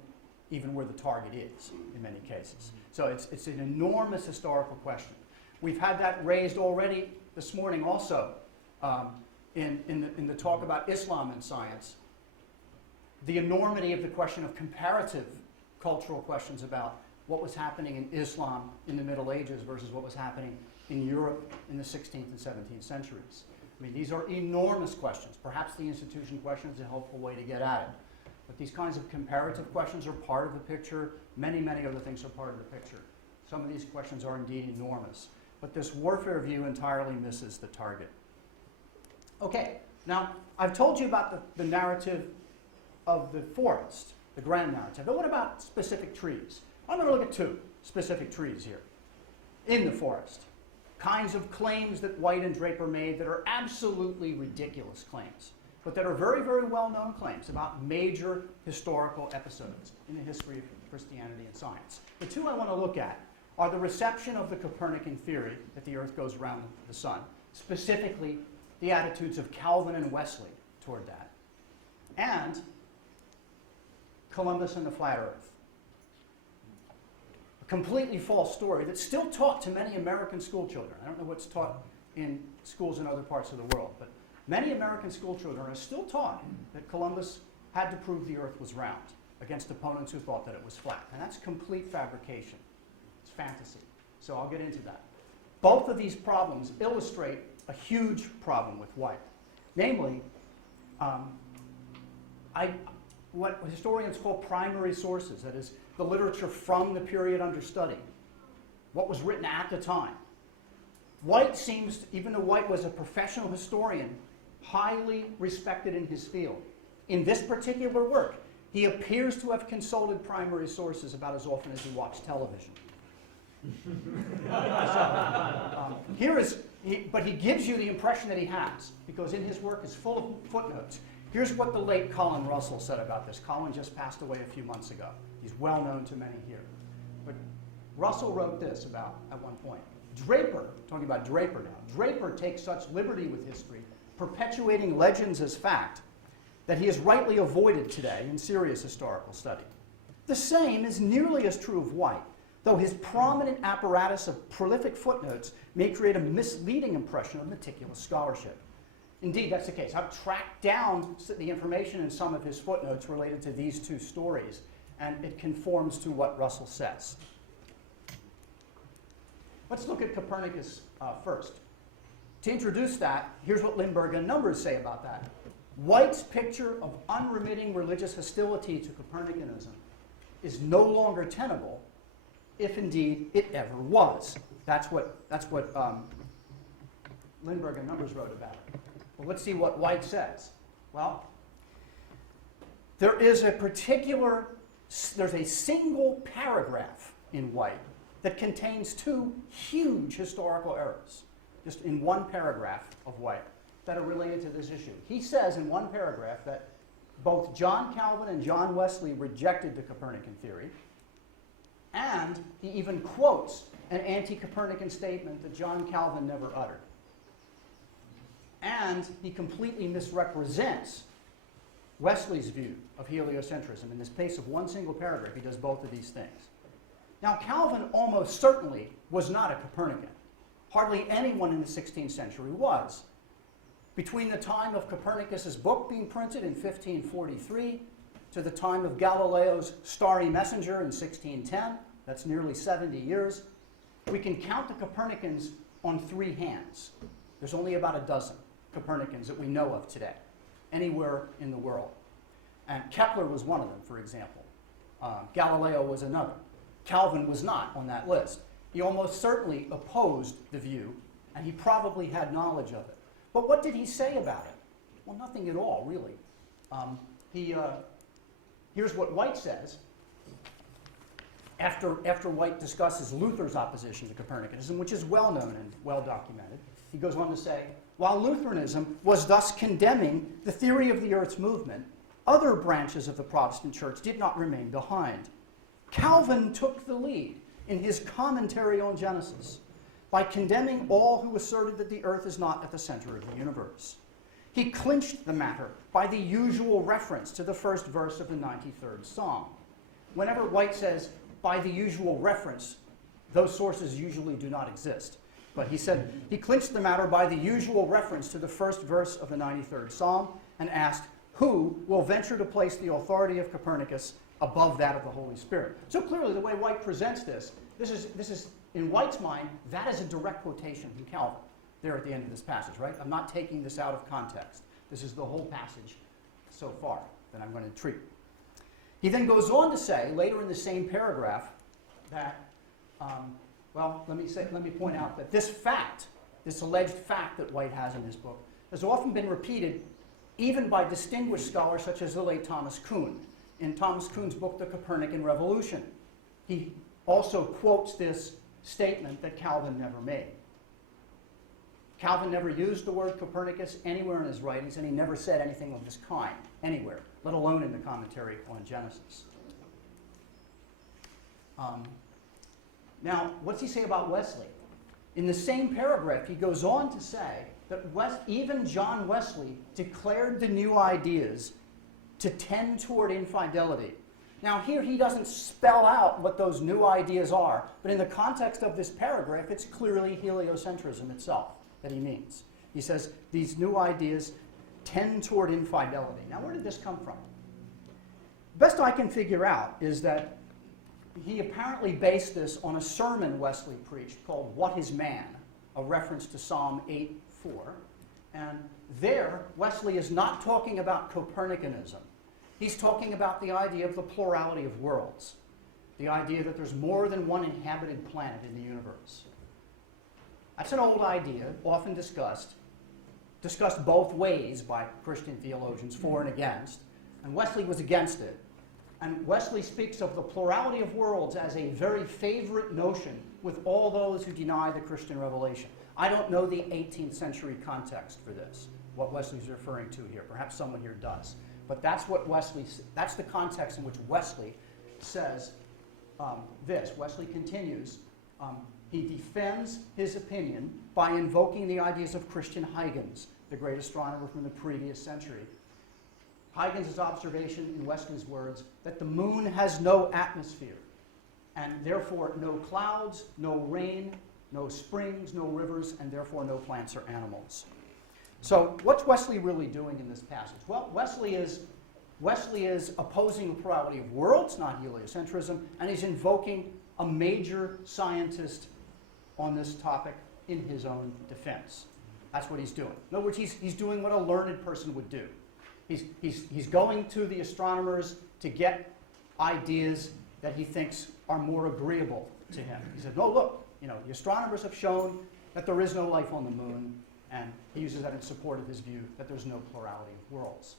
even where the target is in many cases. So it's an enormous historical question. We've had that raised already this morning also in the talk about Islam and science. The enormity of the question of comparative cultural questions about what was happening in Islam in the Middle Ages versus what was happening in Europe in the 16th and 17th centuries. I mean, these are enormous questions. Perhaps the institution question is a helpful way to get at it. But these kinds of comparative questions are part of the picture. Many, many other things are part of the picture. Some of these questions are indeed enormous. But this warfare view entirely misses the target. Okay, now I've told you about the narrative of the forest, the grand narrative. But what about specific trees? I'm going to look at two specific trees here in the forest. Kinds of claims that White and Draper made that are absolutely ridiculous claims, but that are very, very well-known claims about major historical episodes in the history of Christianity and science. The two I want to look at are the reception of the Copernican theory that the Earth goes around the sun, specifically the attitudes of Calvin and Wesley toward that, and Columbus and the flat Earth. A completely false story that's still taught to many American school children. I don't know what's taught in schools in other parts of the world, but many American school children are still taught that Columbus had to prove the Earth was round against opponents who thought that it was flat. And that's complete fabrication. fantasy. So I'll get into that. Both of these problems illustrate a huge problem with White. Namely, what historians call primary sources, that is, the literature from the period under study, what was written at the time. White seems, even though White was a professional historian, highly respected in his field. In this particular work, he appears to have consulted primary sources about as often as he watched television. But he gives you the impression that he has, because in his work is full of footnotes. Here's what the late Colin Russell said about this. Colin just passed away a few months ago. He's well known to many here. But Russell wrote this about, at one point, Draper, talking about Draper now, Draper takes such liberty with history, perpetuating legends as fact, that he is rightly avoided today in serious historical study. The same is nearly as true of White, though his prominent apparatus of prolific footnotes may create a misleading impression of meticulous scholarship. Indeed, that's the case. I've tracked down the information in some of his footnotes related to these two stories, and it conforms to what Russell says. Let's look at Copernicus first. To introduce that, here's what Lindbergh and Numbers say about that. White's picture of unremitting religious hostility to Copernicanism is no longer tenable, if indeed it ever was. That's what Lindbergh and Numbers wrote about it. Well, let's see what White says. Well, there's a single paragraph in White that contains two huge historical errors, just in one paragraph of White, that are related to this issue. He says in one paragraph that both John Calvin and John Wesley rejected the Copernican theory, and he even quotes an anti-Copernican statement that John Calvin never uttered. And he completely misrepresents Wesley's view of heliocentrism. In the space of one single paragraph, he does both of these things. Now, Calvin almost certainly was not a Copernican. Hardly anyone in the 16th century was. Between the time of Copernicus's book being printed in 1543 to the time of Galileo's Starry Messenger in 1610, that's nearly 70 years, we can count the Copernicans on three hands. There's only about a dozen Copernicans that we know of today, anywhere in the world. And Kepler was one of them, for example. Galileo was another. Calvin was not on that list. He almost certainly opposed the view, and he probably had knowledge of it. But what did he say about it? Well, nothing at all, really. Here's what White says. After White discusses Luther's opposition to Copernicanism, which is well known and well documented, he goes on to say, while Lutheranism was thus condemning the theory of the Earth's movement, other branches of the Protestant Church did not remain behind. Calvin took the lead in his commentary on Genesis by condemning all who asserted that the Earth is not at the center of the universe. He clinched the matter by the usual reference to the first verse of the 93rd Psalm. Whenever White says, by the usual reference, those sources usually do not exist. But he said he clinched the matter by the usual reference to the first verse of the 93rd Psalm and asked, who will venture to place the authority of Copernicus above that of the Holy Spirit? So clearly, the way White presents this is in White's mind, that is a direct quotation from Calvin there at the end of this passage, right? I'm not taking this out of context. This is the whole passage so far that I'm going to treat. He then goes on to say, later in the same paragraph, that, let me point out that this alleged fact that White has in his book, has often been repeated even by distinguished scholars such as the late Thomas Kuhn. In Thomas Kuhn's book, The Copernican Revolution, he also quotes this statement that Calvin never made. Calvin never used the word Copernicus anywhere in his writings, and he never said anything of this kind anywhere, let alone in the commentary on Genesis. Now, what's he say about Wesley? In the same paragraph, he goes on to say that even John Wesley declared the new ideas to tend toward infidelity. Now, here he doesn't spell out what those new ideas are, but in the context of this paragraph, it's clearly heliocentrism itself that he means. He says these new ideas tend toward infidelity. Now, where did this come from? Best I can figure out is that he apparently based this on a sermon Wesley preached called What is Man? A reference to Psalm 8:4. And there, Wesley is not talking about Copernicanism. He's talking about the idea of the plurality of worlds, the idea that there's more than one inhabited planet in the universe. That's an old idea, often discussed both ways by Christian theologians, for and against, and Wesley was against it. And Wesley speaks of the plurality of worlds as a very favorite notion with all those who deny the Christian revelation. I don't know the 18th century context for this, what Wesley's referring to here. Perhaps someone here does. But that's that's the context in which Wesley says this. Wesley continues, he defends his opinion by invoking the ideas of Christian Huygens, the great astronomer from the previous century. Huygens' observation, in Wesley's words, that the moon has no atmosphere, and therefore no clouds, no rain, no springs, no rivers, and therefore no plants or animals. So what's Wesley really doing in this passage? Well, Wesley is opposing the plurality of worlds, not heliocentrism, and he's invoking a major scientist on this topic in his own defense. That's what he's doing. In other words, he's doing what a learned person would do. He's going to the astronomers to get ideas that he thinks are more agreeable to him. He said, "No, look, the astronomers have shown that there is no life on the moon," and he uses that in support of his view that there's no plurality of worlds.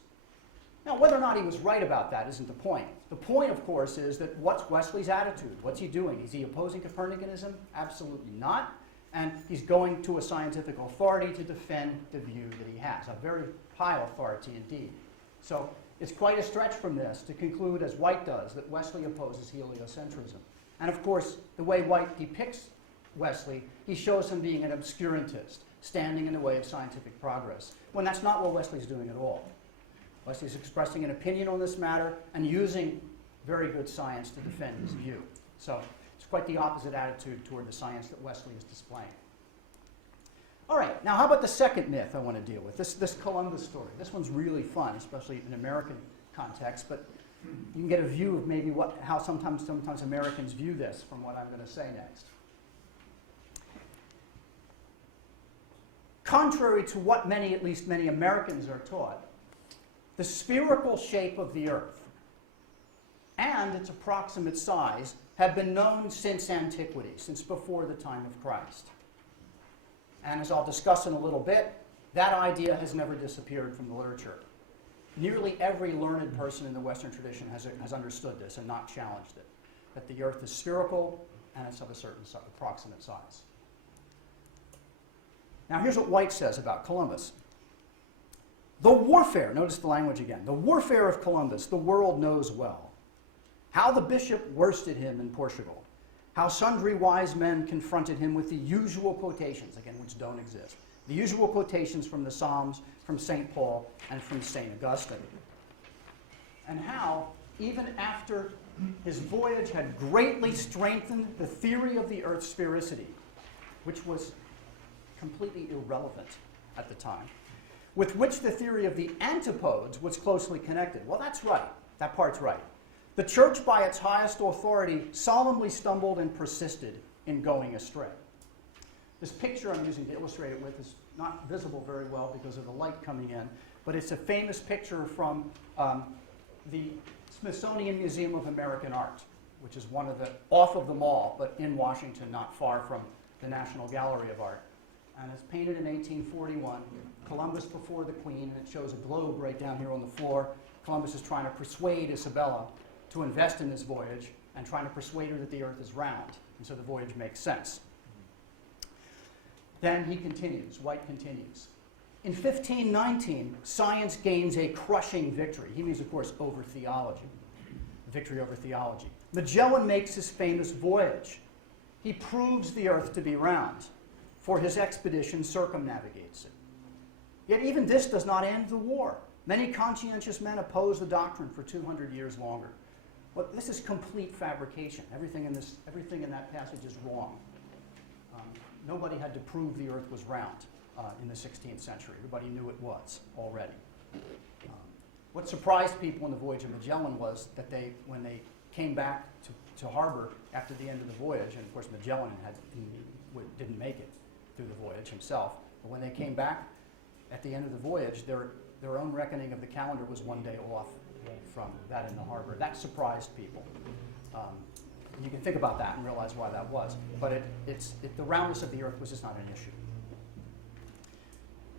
Now, whether or not he was right about that isn't the point. The point, of course, is that what's Wesley's attitude? What's he doing? Is he opposing Copernicanism? Absolutely not. And he's going to a scientific authority to defend the view that he has, a very high authority indeed. So it's quite a stretch from this to conclude, as White does, that Wesley opposes heliocentrism. And of course, the way White depicts Wesley, he shows him being an obscurantist, standing in the way of scientific progress, when that's not what Wesley's doing at all. Wesley's expressing an opinion on this matter and using very good science to defend his view. So it's quite the opposite attitude toward the science that Wesley is displaying. All right, now how about the second myth I want to deal with, this Columbus story. This one's really fun, especially in American context, but you can get a view of maybe how sometimes Americans view this from what I'm going to say next. Contrary to what at least many Americans are taught, the spherical shape of the Earth and its approximate size have been known since antiquity, since before the time of Christ. And as I'll discuss in a little bit, that idea has never disappeared from the literature. Nearly every learned person in the Western tradition has understood this and not challenged it, that the Earth is spherical and it's of a certain approximate size. Now here's what White says about Columbus. The warfare, notice the language again, the warfare of Columbus, the world knows well. How the bishop worsted him in Portugal. How sundry wise men confronted him with the usual quotations, again, which don't exist. The usual quotations from the Psalms, from St. Paul, and from St. Augustine. And how, even after his voyage had greatly strengthened the theory of the Earth's sphericity, which was completely irrelevant at the time, with which the theory of the antipodes was closely connected. Well, that's right. That part's right. The church, by its highest authority, solemnly stumbled and persisted in going astray. This picture I'm using to illustrate it with is not visible very well because of the light coming in, but it's a famous picture from the Smithsonian Museum of American Art, which is off of the mall, but in Washington, not far from the National Gallery of Art. And it's painted in 1841, Columbus before the Queen, and it shows a globe right down here on the floor. Columbus is trying to persuade Isabella to invest in this voyage and trying to persuade her that the Earth is round, and so the voyage makes sense. Then he continues, White continues. In 1519, science gains a crushing victory. He means, of course, over theology, victory over theology. Magellan makes his famous voyage. He proves the Earth to be round, for his expedition circumnavigates it. Yet even this does not end the war. Many conscientious men oppose the doctrine for 200 years longer. Well, this is complete fabrication. Everything in that passage is wrong. Nobody had to prove the Earth was round in the 16th century. Everybody knew it was already. What surprised people in the voyage of Magellan was that when they came back to harbor after the end of the voyage, and of course Magellan didn't make it through the voyage himself, but when they came back at the end of the voyage, their own reckoning of the calendar was 1 day off from that in the harbor. That surprised people. You can think about that and realize why that was. But the roundness of the earth was just not an issue.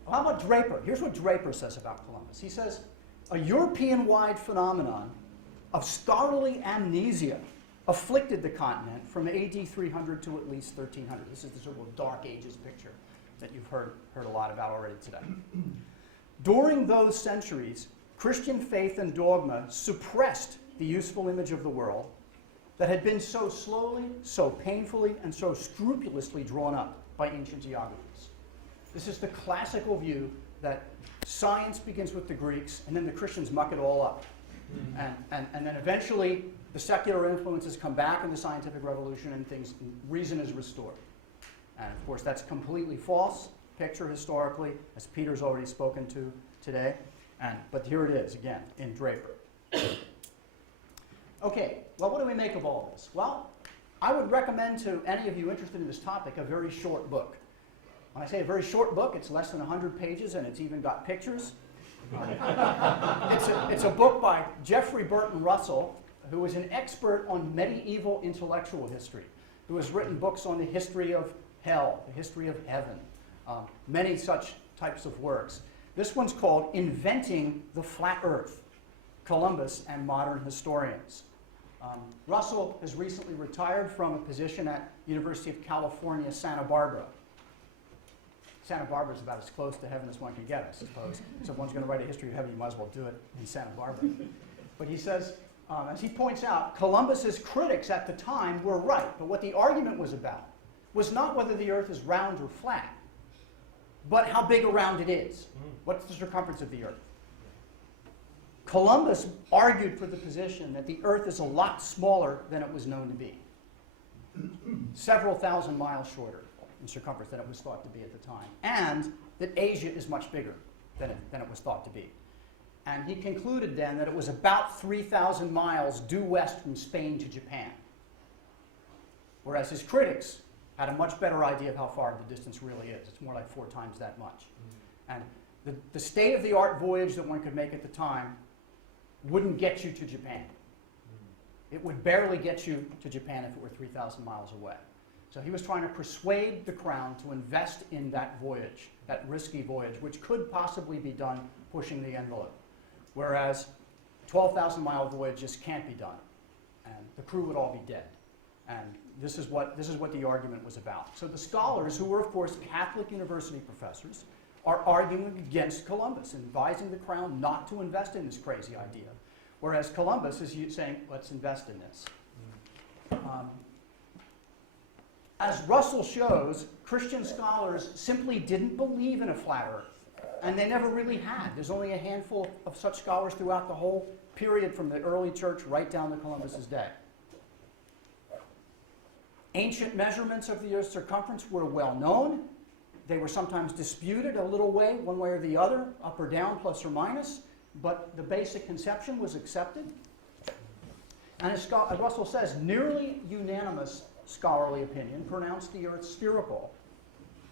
How about Draper? Here's what Draper says about Columbus. He says, a European-wide phenomenon of scholarly amnesia afflicted the continent from AD 300 to at least 1300. This is the sort of Dark Ages picture that you've heard a lot about already today. During those centuries, Christian faith and dogma suppressed the useful image of the world that had been so slowly, so painfully, and so scrupulously drawn up by ancient geographers. This is the classical view that science begins with the Greeks, and then the Christians muck it all up. And then eventually, the secular influences come back in the scientific revolution, and reason is restored. And of course, that's completely false picture historically, as Peter's already spoken to today. But here it is, again, in Draper. Okay, well, what do we make of all this? Well, I would recommend to any of you interested in this topic a very short book. When I say a very short book, it's less than 100 pages, and it's even got pictures. It's a book by Jeffrey Burton Russell, who is an expert on medieval intellectual history, who has written books on the history of hell, the history of heaven, many such types of works. This one's called Inventing the Flat Earth, Columbus and Modern Historians. Russell has recently retired from a position at University of California, Santa Barbara. Santa Barbara is about as close to heaven as one can get, I suppose. So if one's going to write a history of heaven, you might as well do it in Santa Barbara. But he says, as he points out, Columbus's critics at the time were right. But what the argument was about was not whether the earth is round or flat, but how big around it is. What's the circumference of the earth? Columbus argued for the position that the earth is a lot smaller than it was known to be. Several thousand miles shorter in circumference than it was thought to be at the time. And that Asia is much bigger than it was thought to be. And he concluded then that it was about 3,000 miles due west from Spain to Japan. Whereas his critics had a much better idea of how far the distance really is. It's more like 4 times that much. And the state-of-the-art voyage that one could make at the time wouldn't get you to Japan. It would barely get you to Japan if it were 3,000 miles away. So he was trying to persuade the crown to invest in that voyage, that risky voyage, which could possibly be done pushing the envelope. Whereas 12,000-mile voyage just can't be done. And the crew would all be dead. And this is what the argument was about. So the scholars, who were, of course, Catholic university professors, are arguing against Columbus, advising the crown not to invest in this crazy idea. Whereas Columbus is saying, let's invest in this. As Russell shows, Christian scholars simply didn't believe in a flat earth, and they never really had. There's only a handful of such scholars throughout the whole period from the early church right down to Columbus's day. Ancient measurements of the Earth's circumference were well known. They were sometimes disputed a little way, one way or the other, up or down, plus or minus, but the basic conception was accepted. And as Russell says, nearly unanimous scholarly opinion pronounced the Earth spherical.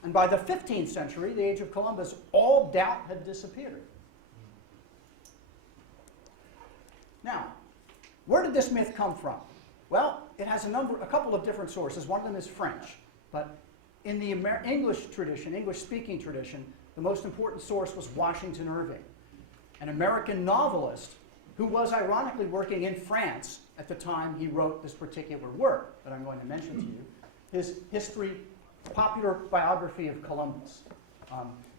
And by the 15th century, the age of Columbus, all doubt had disappeared. Now, where did this myth come from? Well, it has a couple of different sources. One of them is French. But in the English tradition, English-speaking tradition, the most important source was Washington Irving, an American novelist who was ironically working in France at the time he wrote this particular work that I'm going to mention to you, his popular biography of Columbus.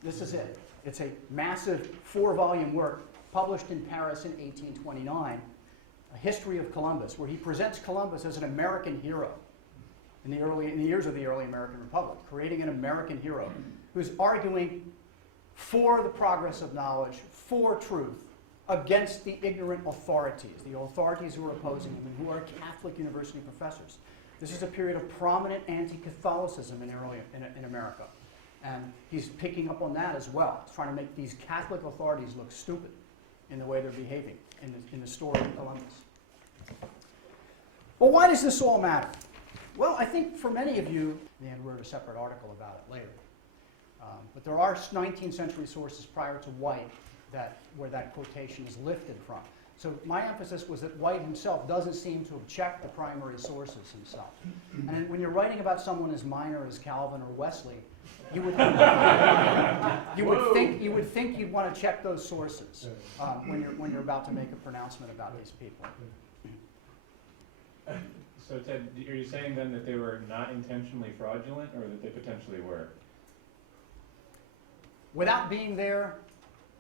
This is it. It's a massive 4-volume work published in Paris in 1829, A History of Columbus, where he presents Columbus as an American hero in the years of the early American Republic, creating an American hero who's arguing for the progress of knowledge, for truth, against the ignorant authorities, the authorities who are opposing him and who are Catholic university professors. This is a period of prominent anti-Catholicism in America. And he's picking up on that as well. He's trying to make these Catholic authorities look stupid in the way they're behaving in the story of Columbus. Well, why does this all matter? Well, I think for many of you, Dan wrote a separate article about it later. But there are 19th century sources prior to White where that quotation is lifted from. So my emphasis was that White himself doesn't seem to have checked the primary sources himself. And when you're writing about someone as minor as Calvin or Wesley, you would think you'd want to check those sources when you're about to make a pronouncement about these people. So Ted, are you saying then that they were not intentionally fraudulent, or that they potentially were? Without being there,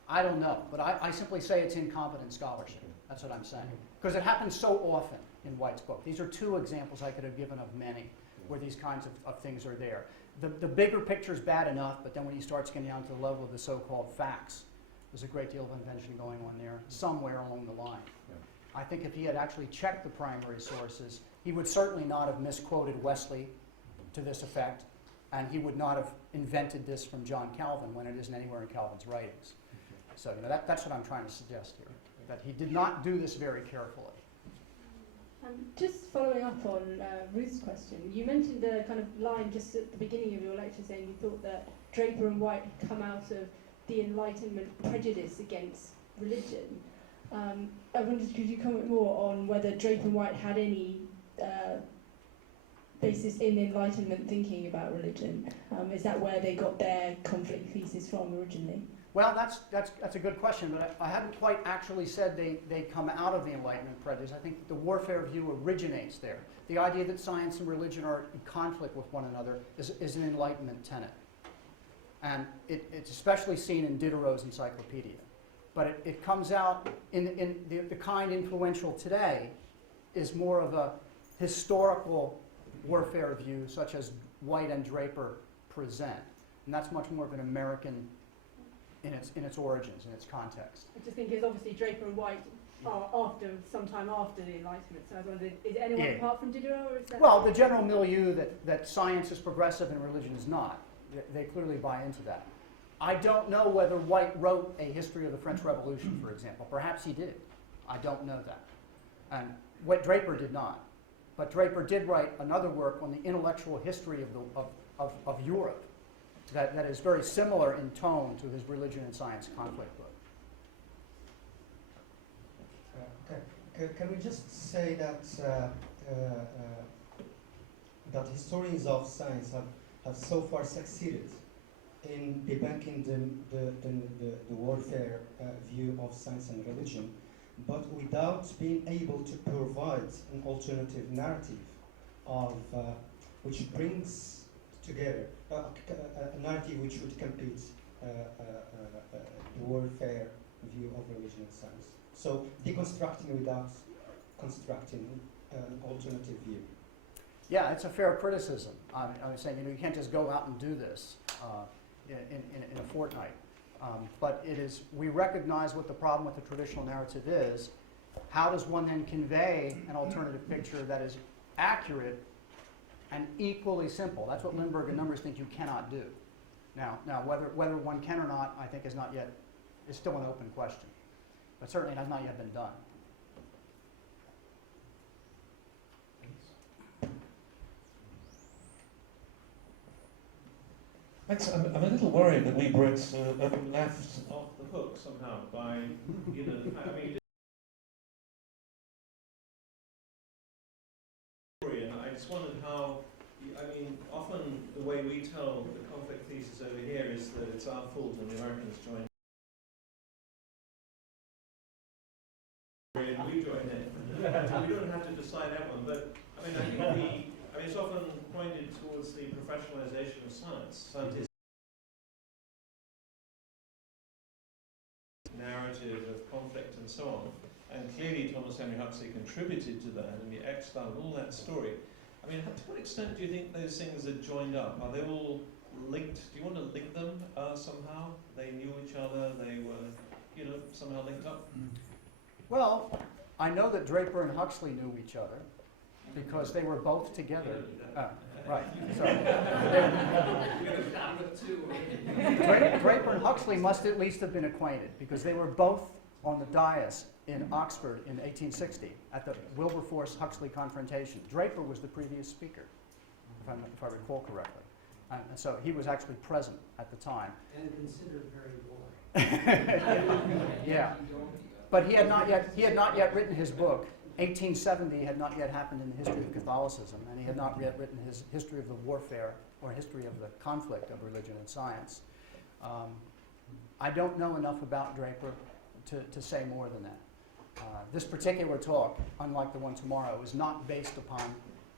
I don't know, but I simply say it's incompetent scholarship. That's what I'm saying. Because it happens so often in White's book. These are two examples I could have given of many where these kinds of things are there. The bigger picture is bad enough, but then when you start getting down to the level of the so-called facts, there's a great deal of invention going on there somewhere along the line. I think if he had actually checked the primary sources, he would certainly not have misquoted Wesley to this effect, and he would not have invented this from John Calvin when it isn't anywhere in Calvin's writings. So that's what I'm trying to suggest here, that he did not do this very carefully. Just following up on Ruth's question, you mentioned the kind of line just at the beginning of your lecture saying you thought that Draper and White had come out of the Enlightenment prejudice against religion. I wondered, could you comment more on whether Draper and White had any basis in Enlightenment thinking about religion? Is that where they got their conflict thesis from originally? Well, that's a good question, but I haven't quite actually said they come out of the Enlightenment prejudice. I think the warfare view originates there. The idea that science and religion are in conflict with one another is an Enlightenment tenet. And it's especially seen in Diderot's encyclopedia. But it comes out in the kind influential today is more of a historical warfare view, such as White and Draper present. And that's much more of an American in its origins, in its context. I just think it's obviously Draper and White are sometime after the Enlightenment. So I was wondering, is it anyone apart from Diderot, or is that? Well, the general milieu that science is progressive and religion is not. They clearly buy into that. I don't know whether White wrote a history of the French Revolution, for example. Perhaps he did. I don't know that. And what Draper did not. But Draper did write another work on the intellectual history of Europe that is very similar in tone to his religion and science conflict book. Can we just say that that historians of science have so far succeeded in debunking the warfare view of science and religion, but without being able to provide an alternative narrative of which brings together a narrative which would compete the warfare view of religion and science. So deconstructing without constructing an alternative view. Yeah, it's a fair criticism. I was saying, you can't just go out and do this in a fortnight. But we recognize what the problem with the traditional narrative is. How does one then convey an alternative picture that is accurate and equally simple? That's what Lindbergh and numbers think you cannot do. Now whether one can or not, I think is still an open question. But certainly it has not yet been done. I'm a little worried that we Brits have been left off the hook somehow by, the fact, I just wondered how, often the way we tell the conflict thesis over here is that it's our fault and the Americans joined and we joined in. We don't have to decide that one, but I think it's often pointed towards the professionalization of science. Scientists narrative of conflict and so on. And clearly Thomas Henry Huxley contributed to that and the exile and all that story. To what extent do you think those things are joined up? Are they all linked? Do you want to link them somehow? They knew each other, they were, somehow linked up? Well, I know that Draper and Huxley knew each other because they were both together. Right. So Draper and Huxley must at least have been acquainted because they were both on the dais in Oxford in 1860 at the Wilberforce-Huxley confrontation. Draper was the previous speaker, if I recall correctly. And so he was actually present at the time. And considered very boring. Yeah. But he had not yet written his book. 1870 had not yet happened in the history of Catholicism, and he had not yet written his history of the warfare or history of the conflict of religion and science. I don't know enough about Draper to say more than that. This particular talk, unlike the one tomorrow, is not based upon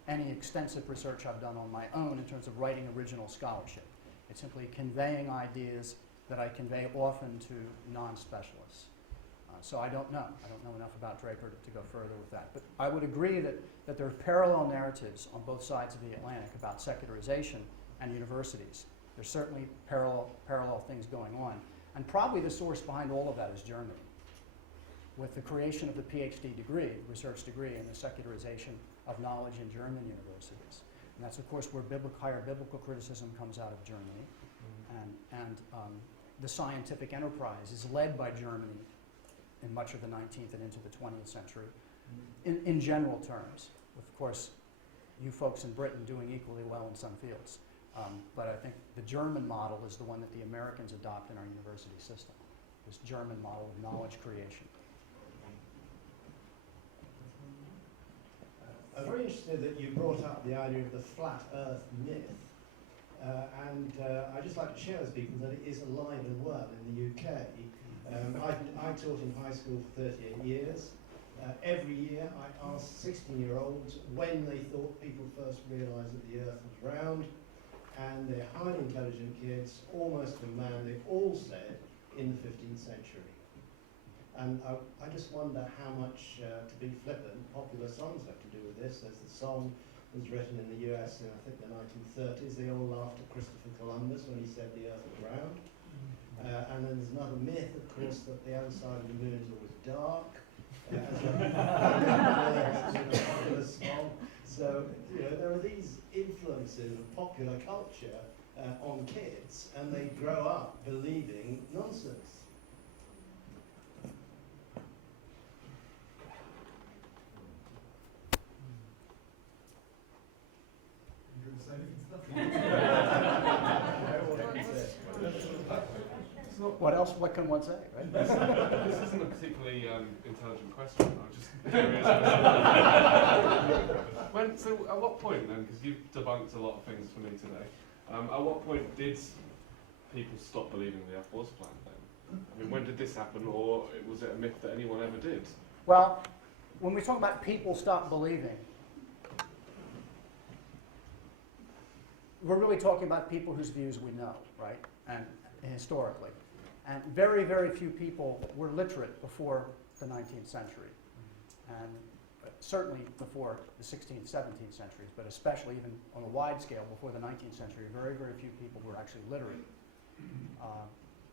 any extensive research I've done on my own in terms of writing original scholarship. It's simply conveying ideas that I convey often to non-specialists. So I don't know. I don't know enough about Draper to go further with that. But I would agree that there are parallel narratives on both sides of the Atlantic about secularization and universities. There's certainly parallel things going on. And probably the source behind all of that is Germany, with the creation of the PhD degree, research degree, and the secularization of knowledge in German universities. And that's, of course, where higher biblical criticism comes out of Germany. And the scientific enterprise is led by Germany in much of the 19th and into the 20th century, in general terms, with, of course, you folks in Britain doing equally well in some fields. But I think the German model is the one that the Americans adopt in our university system, this German model of knowledge creation. I'm very interested that you brought up the idea of the flat earth myth. I'd just like to share with people that it is alive and well in the UK. I taught in high school for 38 years. Every year I asked 16-year-olds when they thought people first realised that the earth was round, and they're highly intelligent kids, almost to man, they all said in the 15th century. And I just wonder how much, to be flippant, popular songs have to do with this. There's the song that was written in the US in, I think, the 1930s. They all laughed at Christopher Columbus when he said the earth was round. And then there's another myth, of course, that the outside of the moon is always dark. Popular song. So, there are these influences of popular culture on kids, and they grow up believing nonsense. What else? What can one say, right? This isn't a particularly intelligent question. I'm just curious. So at what point then, because you've debunked a lot of things for me today, at what point did people stop believing the Earth was flat then? I mean, when did this happen, or was it a myth that anyone ever did? Well, when we talk about people stop believing, we're really talking about people whose views we know, right? And historically. And very, very few people were literate before the 19th century. And certainly before the 16th, 17th centuries, but especially even on a wide scale before the 19th century, very, very few people were actually literate.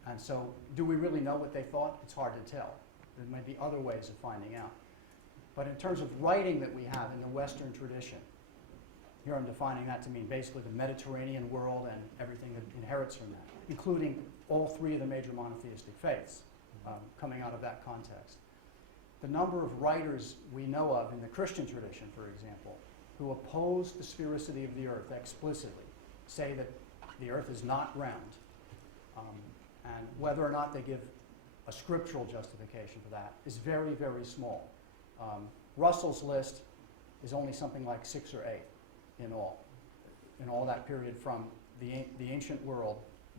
And so, do we really know what they thought? It's hard to tell. There might be other ways of finding out. But in terms of writing that we have in the Western tradition, here I'm defining that to mean basically the Mediterranean world and everything that inherits from that, including all three of the major monotheistic faiths coming out of that context. The number of writers we know of in the Christian tradition, for example, who oppose the sphericity of the earth explicitly, say that the earth is not round, and whether or not they give a scriptural justification for that is very, very small. Russell's list is only something like 6 or 8 in all that period from the ancient world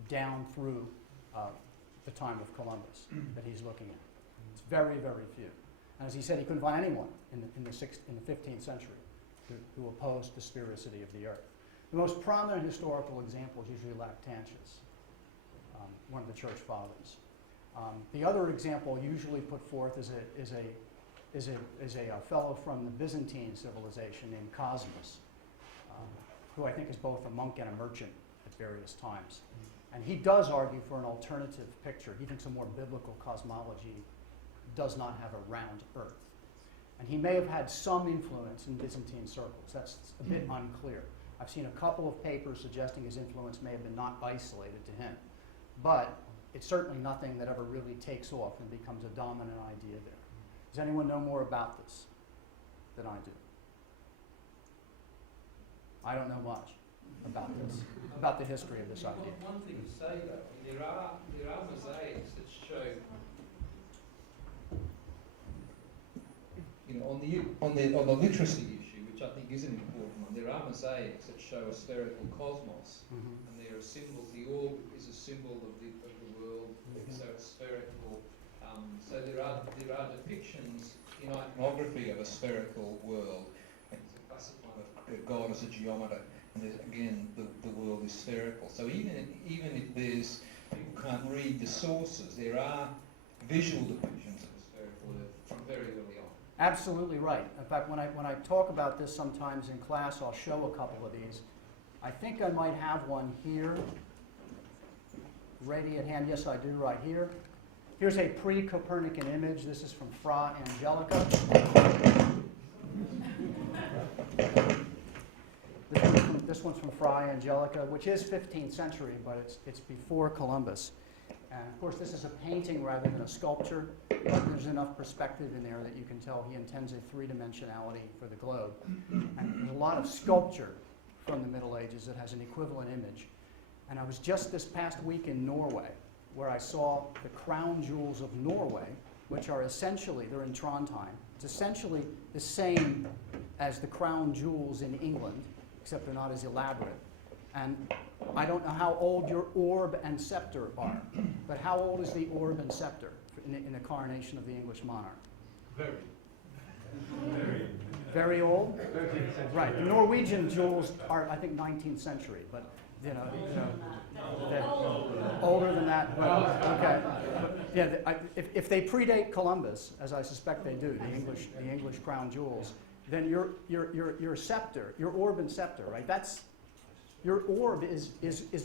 down through the time of Columbus that he's looking at. It's very, very few. And as he said, he couldn't find anyone in the 15th century who opposed the sphericity of the earth. The most prominent historical example is usually Lactantius, one of the church fathers. The other example usually put forth is a fellow from the Byzantine civilization named Cosmas, who I think is both a monk and a merchant at various times. And he does argue for an alternative picture. He thinks a more biblical cosmology does not have a round earth. And he may have had some influence in Byzantine circles. That's a bit unclear. I've seen a couple of papers suggesting his influence may have been not isolated to him. But it's certainly nothing that ever really takes off and becomes a dominant idea there. Does anyone know more about this than I do? I don't know much about this, about the history of this idea. One thing to say though, there are mosaics that show, you know, on the literacy issue, which I think is an important one. There are mosaics that show a spherical cosmos, and there are symbols. The orb is a symbol of the world, so it's spherical. So there are depictions in iconography of a spherical world. It's a classic one of God as a geometer. And there's, again, the world is spherical. So even if people can't read the sources, there are visual depictions of the spherical world from very early on. Absolutely right. In fact, when I talk about this sometimes in class, I'll show a couple of these. I think I might have one here, ready at hand. Yes, I do, right here. Here's a pre-Copernican image. This is from Fra Angelica. This one's from Fra Angelica, which is 15th century, but it's before Columbus. And of course, this is a painting rather than a sculpture, but there's enough perspective in there that you can tell he intends a three-dimensionality for the globe. And there's a lot of sculpture from the Middle Ages that has an equivalent image. And I was just this past week in Norway, where I saw the crown jewels of Norway, which are essentially, they're in Trondheim, it's essentially the same as the crown jewels in England, except they're not as elaborate. And I don't know how old your orb and scepter are, but how old is the orb and scepter in the coronation of the English monarch? Very. Very old? Right. The Norwegian jewels are, I think, 19th century, but you know they're older than that. But, okay. But, yeah, if they predate Columbus, as I suspect they do, the English crown jewels, then your scepter, your orb and scepter, right? That's your orb is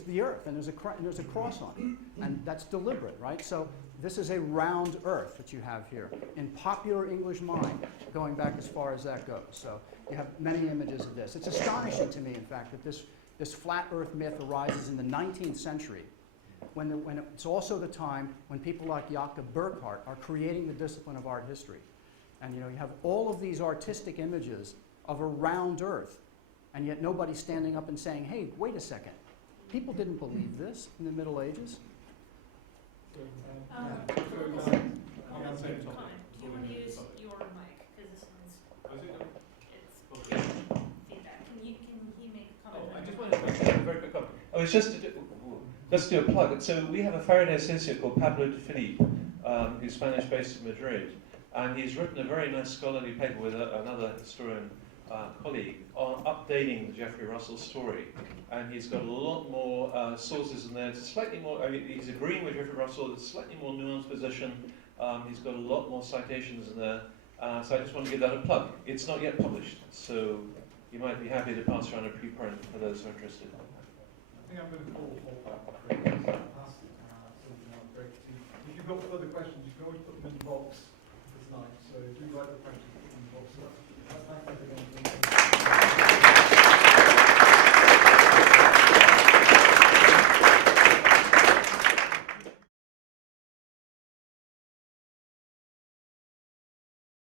the earth, and there's a cross on it, and that's deliberate, right? So this is a round earth that you have here in popular English mind, going back as far as that goes. So you have many images of this. It's astonishing to me, in fact, that this flat earth myth arises in the 19th century, when it's also the time when people like Jakob Burckhardt are creating the discipline of art history. And you have all of these artistic images of a round earth, and yet nobody's standing up and saying, hey, wait a second, people didn't believe this in the Middle Ages. Do you want to use your mic? Because this one's, it's feedback. Can he make a comment? I just wanted to make a very quick comment. Oh, it's just to do a plug. So we have a Faraday associate called Pablo de Filipe, who's Spanish based in Madrid. And he's written a very nice scholarly paper with another historian colleague on updating the Geoffrey Russell story. And he's got a lot more sources in there. It's slightly more, I mean, he's agreeing with Geoffrey Russell, it's a slightly more nuanced position. He's got a lot more citations in there. So I just want to give that a plug. It's not yet published, so you might be happy to pass around a preprint for those who are interested. I think I'm going to call Paul back. If you've got further questions, you can always put them in the box.